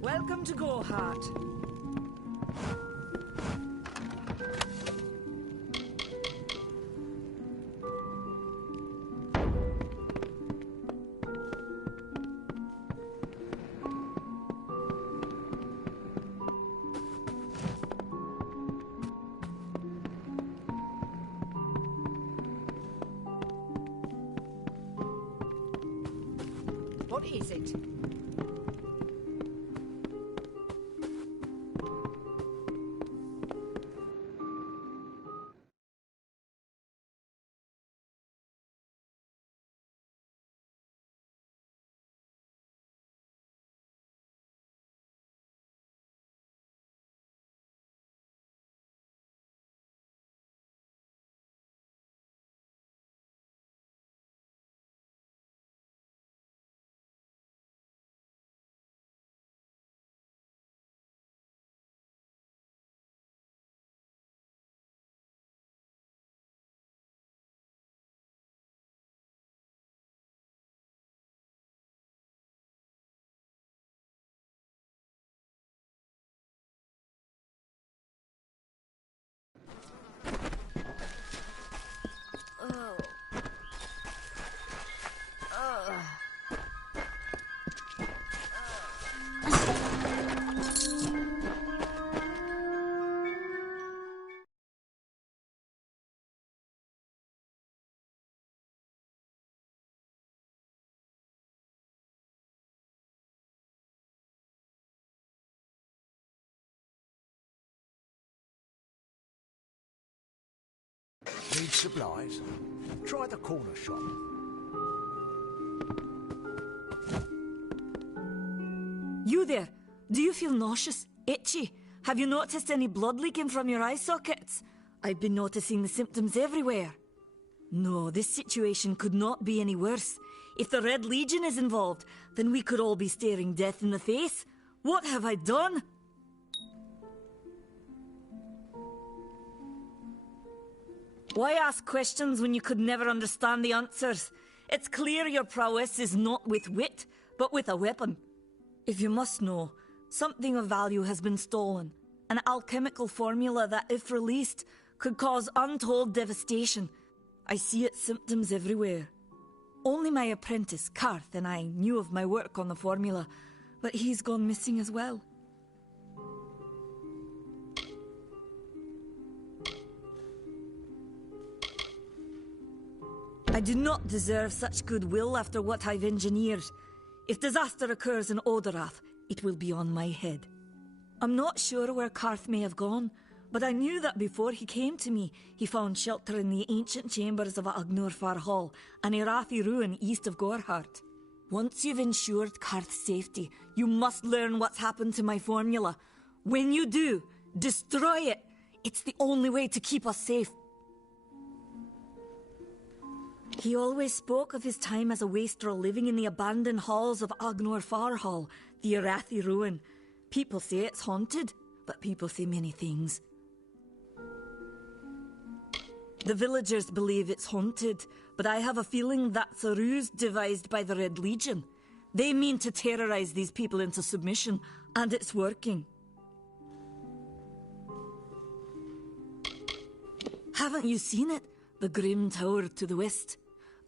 Welcome to Goreheart. What is it? Need supplies? Try the corner shop. You there? Do you feel nauseous? Itchy? Have you noticed any blood leaking from your eye sockets? I've been noticing the symptoms everywhere. No, this situation could not be any worse. If the Red Legion is involved, then we could all be staring death in the face. What have I done? Why ask questions when you could never understand the answers? It's clear your prowess is not with wit, but with a weapon. If you must know, something of value has been stolen. An alchemical formula that, if released, could cause untold devastation. I see its symptoms everywhere. Only my apprentice, Karth, and I knew of my work on the formula, but he's gone missing as well. I do not deserve such goodwill after what I've engineered. If disaster occurs in Odorath, it will be on my head. I'm not sure where Karth may have gone, but I knew that before he came to me, he found shelter in the ancient chambers of Agnurfar Hall, an Irathi ruin east of Gorhart. Once you've ensured Karth's safety, you must learn what's happened to my formula. When you do, destroy it. It's the only way to keep us safe. He always spoke of his time as a wastrel living in the abandoned halls of Agnurfar Hall, the Irathi ruin. People say it's haunted, but people say many things. The villagers believe it's haunted, but I have a feeling that's a ruse devised by the Red Legion. They mean to terrorize these people into submission, and it's working. Haven't you seen it? The grim tower to the west.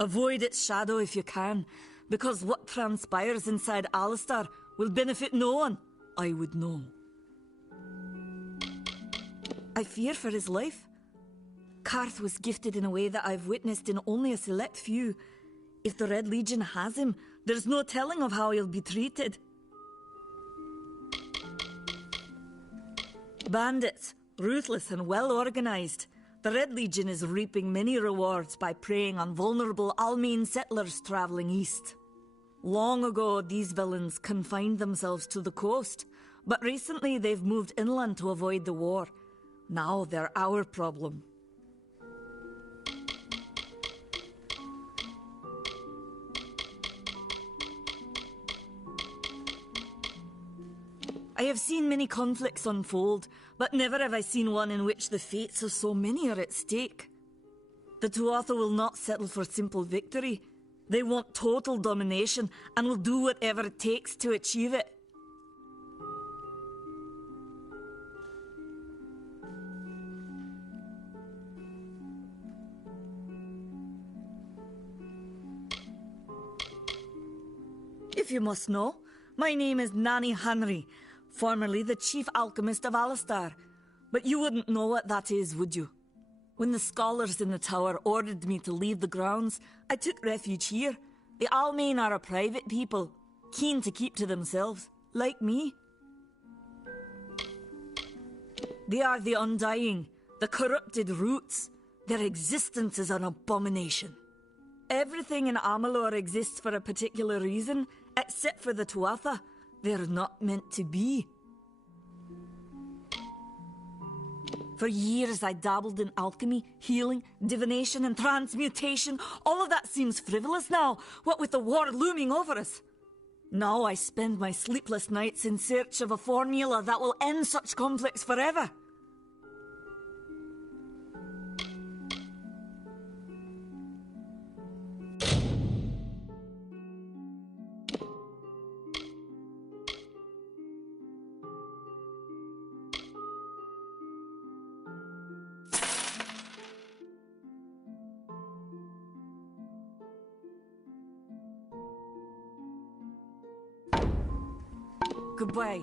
Avoid its shadow if you can, because what transpires inside Alistar will benefit no one. I would know. I fear for his life. Karth was gifted in a way that I've witnessed in only a select few. If the Red Legion has him, there's no telling of how he'll be treated. Bandits, ruthless and well organized. The Red Legion is reaping many rewards by preying on vulnerable Almane settlers traveling east. Long ago, these villains confined themselves to the coast, but recently they've moved inland to avoid the war. Now they're our problem. I have seen many conflicts unfold, but never have I seen one in which the fates of so many are at stake. The Tuatha will not settle for simple victory. They want total domination and will do whatever it takes to achieve it. If you must know, my name is Nani Henry, formerly the chief alchemist of Alistar. But you wouldn't know what that is, would you? When the scholars in the tower ordered me to leave the grounds, I took refuge here. The Almane are a private people, keen to keep to themselves, like me. They are the Undying, the corrupted roots. Their existence is an abomination. Everything in Amalur exists for a particular reason, except for the Tuatha. They're not meant to be. For years I dabbled in alchemy, healing, divination and transmutation. All of that seems frivolous now, what with the war looming over us. Now I spend my sleepless nights in search of a formula that will end such conflicts forever. Goodbye.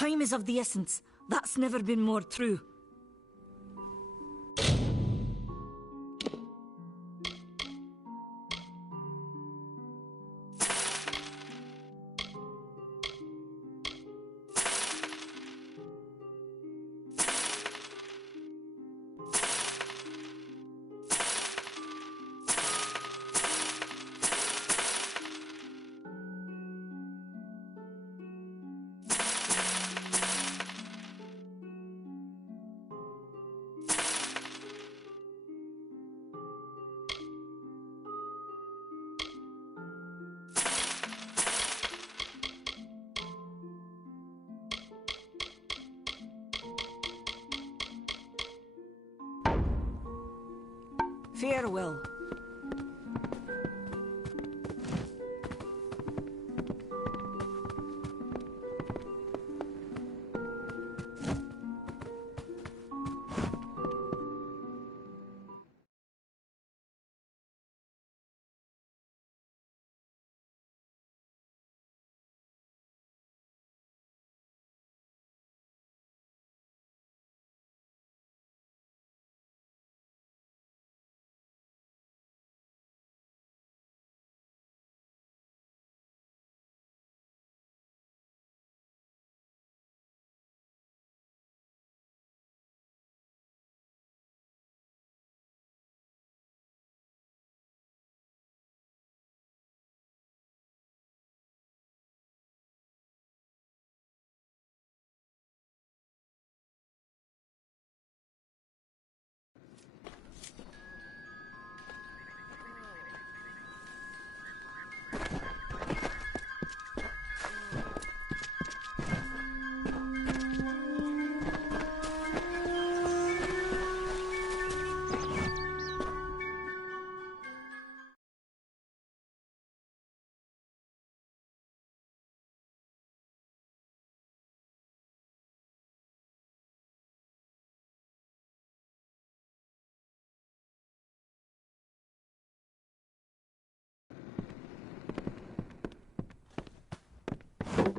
Time is of the essence. That's never been more true. Farewell.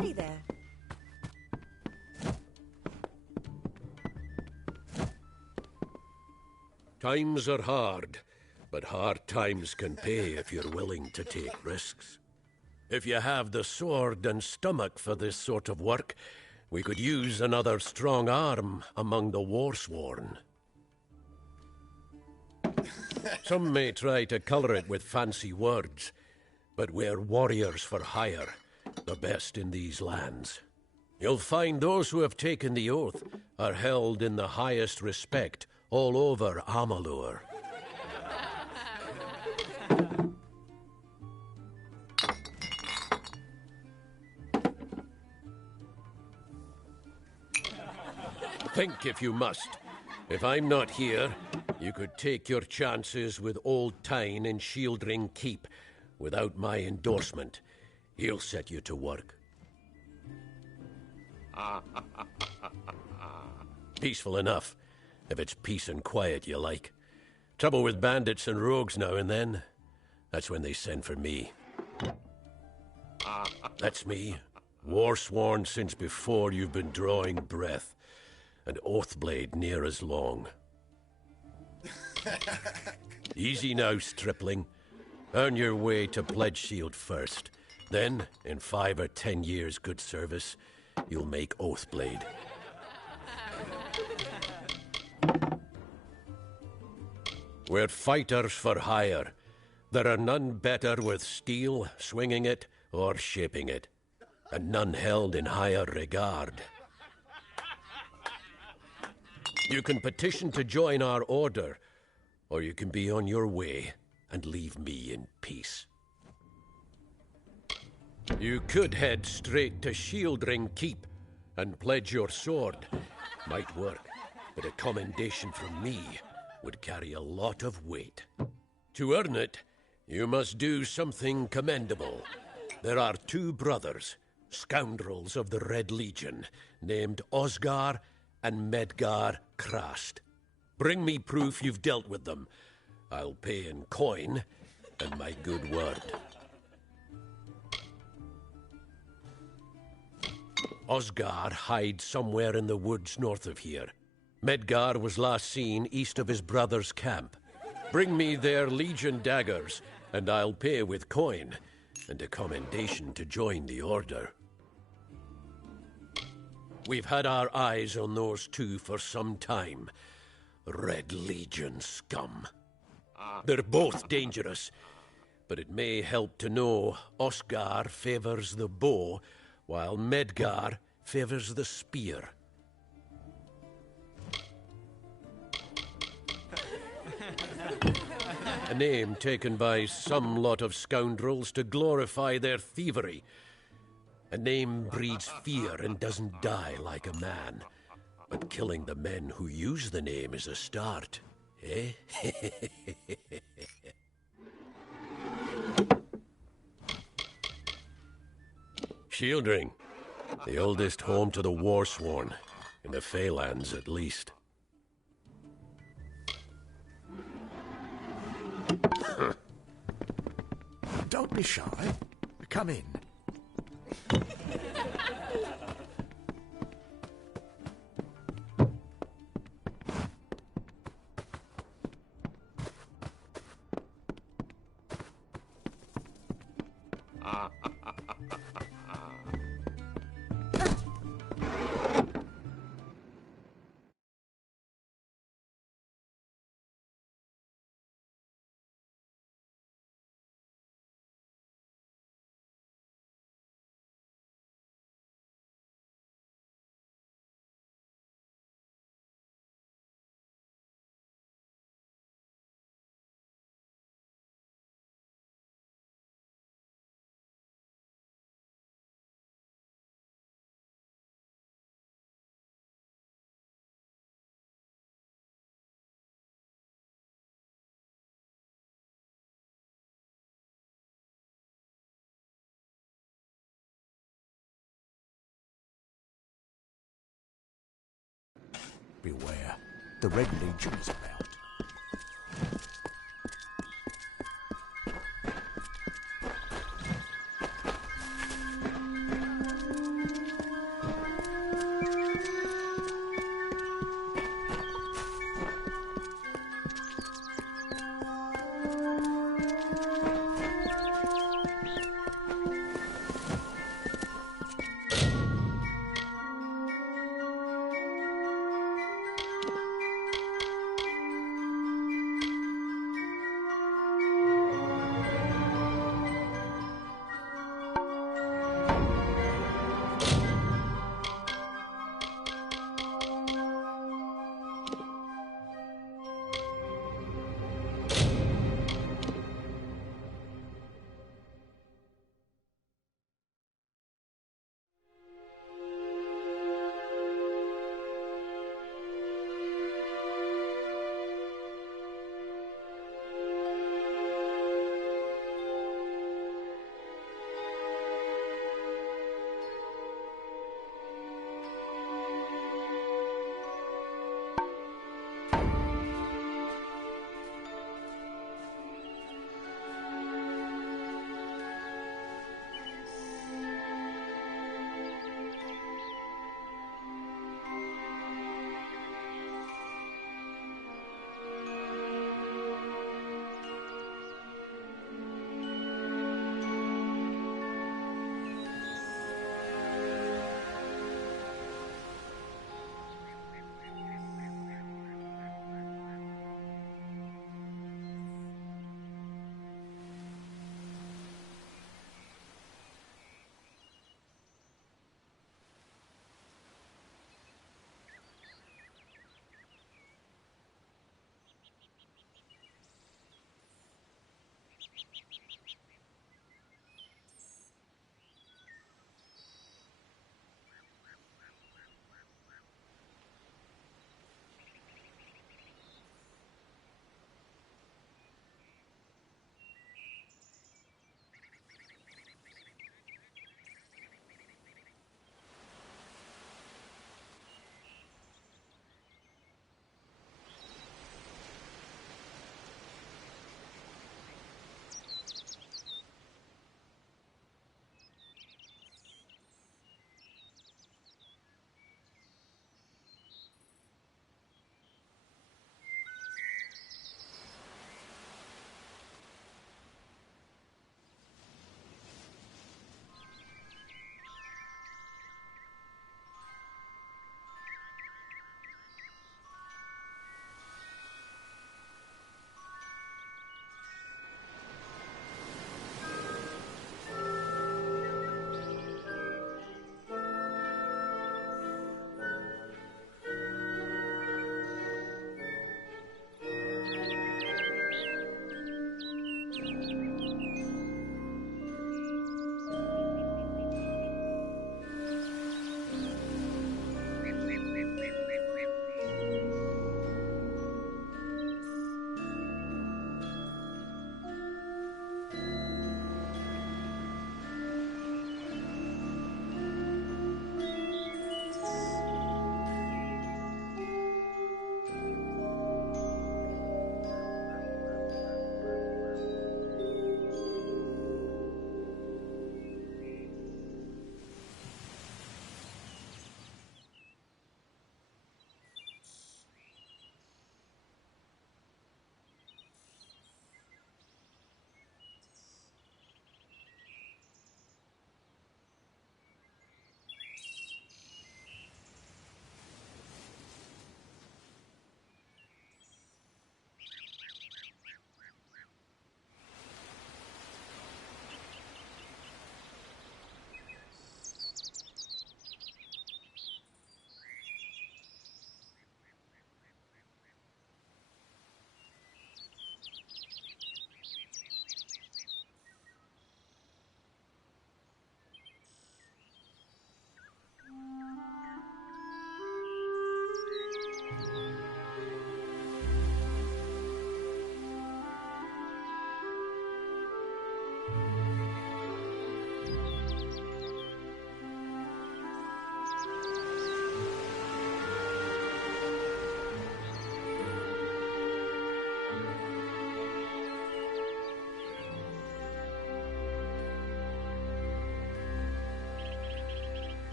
Hey there. Times are hard, but hard times can pay if you're willing to take risks. If you have the sword and stomach for this sort of work, we could use another strong arm among the warsworn. Some may try to colour it with fancy words, but we're warriors for hire, the best in these lands. You'll find those who have taken the oath are held in the highest respect all over Amalur. Think if you must. If I'm not here, you could take your chances with Old Tyne in Shieldring Keep without my endorsement. He'll set you to work. Peaceful enough, if it's peace and quiet you like. Trouble with bandits and rogues now and then, that's when they send for me. That's me, warsworn since before you've been drawing breath, and Oathblade near as long. Easy now, stripling. Earn your way to Pledge Shield first. Then, in 5 or 10 years' good service, you'll make Oathblade. We're fighters for hire. There are none better with steel, swinging it, or shaping it, and none held in higher regard. You can petition to join our order, or you can be on your way and leave me in peace. You could head straight to Shieldring Keep and pledge your sword. Might work, but a commendation from me would carry a lot of weight. To earn it, you must do something commendable. There are 2 brothers, scoundrels of the Red Legion, named Osgar and Medgar Krast. Bring me proof you've dealt with them. I'll pay in coin and my good word. Osgar hides somewhere in the woods north of here. Medgar was last seen east of his brother's camp. Bring me their Legion daggers, and I'll pay with coin, and a commendation to join the order. We've had our eyes on those two for some time. Red Legion scum. They're both dangerous, but it may help to know Oscar favors the bow, while Medgar favors the spear. A name taken by some lot of scoundrels to glorify their thievery. A name breeds fear and doesn't die like a man. But killing the men who use the name is a start, eh? Shieldring, the oldest home to the Warsworn, in the Feylands at least. Don't be shy. Come in. Beware, the Red Legion is about.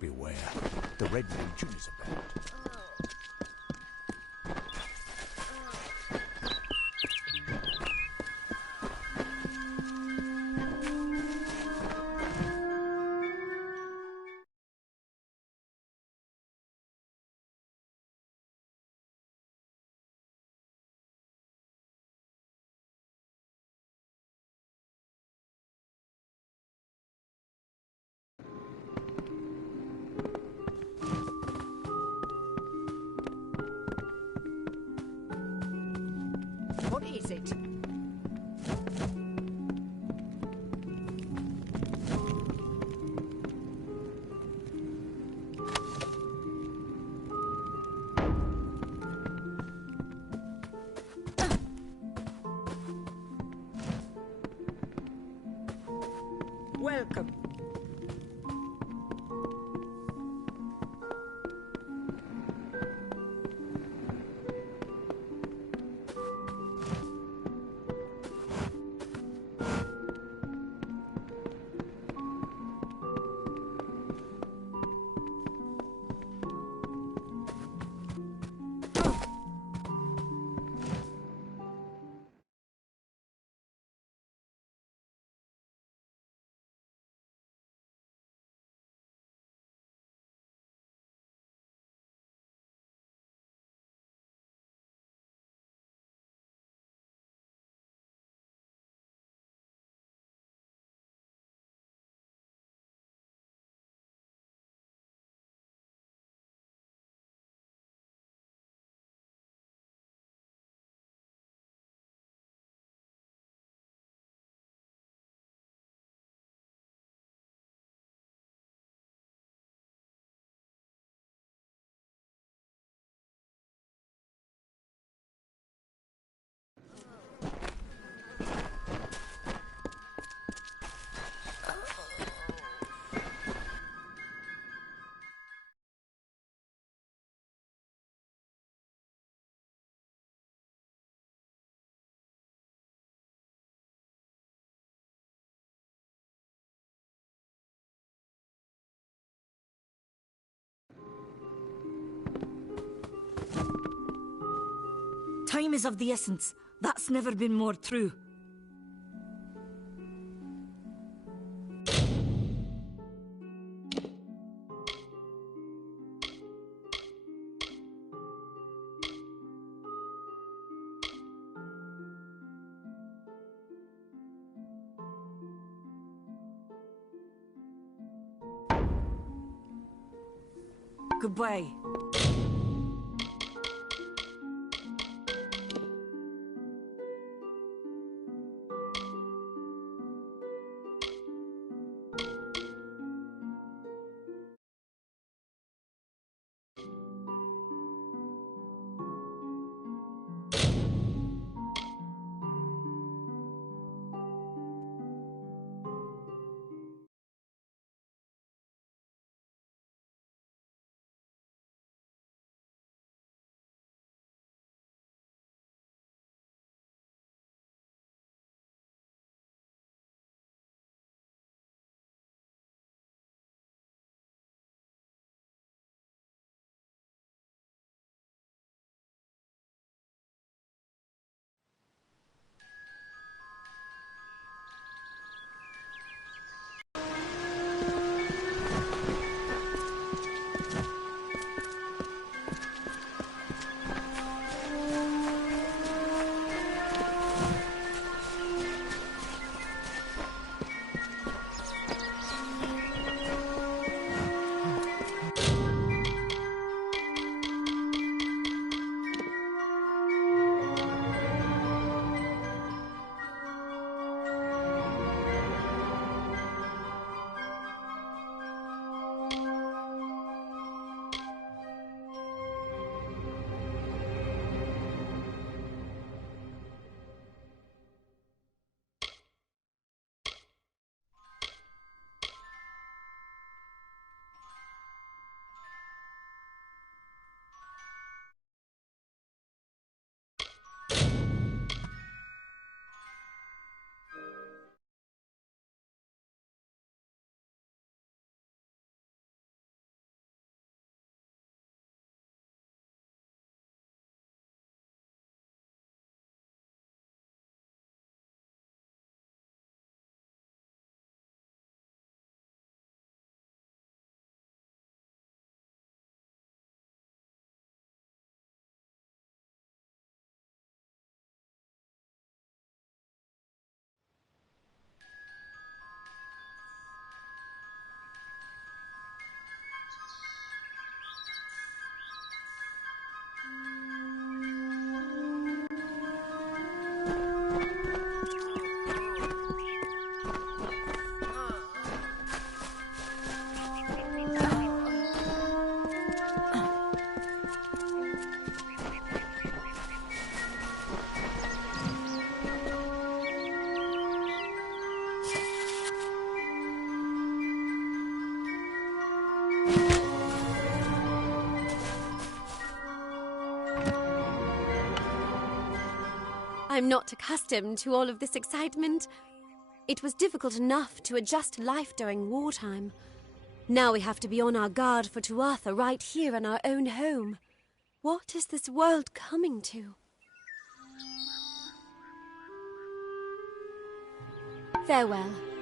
Beware. The Red Legion is about. What is it? Welcome. Time is of the essence. That's never been more true. Goodbye. I'm not accustomed to all of this excitement. It was difficult enough to adjust to life during wartime. Now we have to be on our guard for Tuatha right here in our own home. What is this world coming to? Farewell.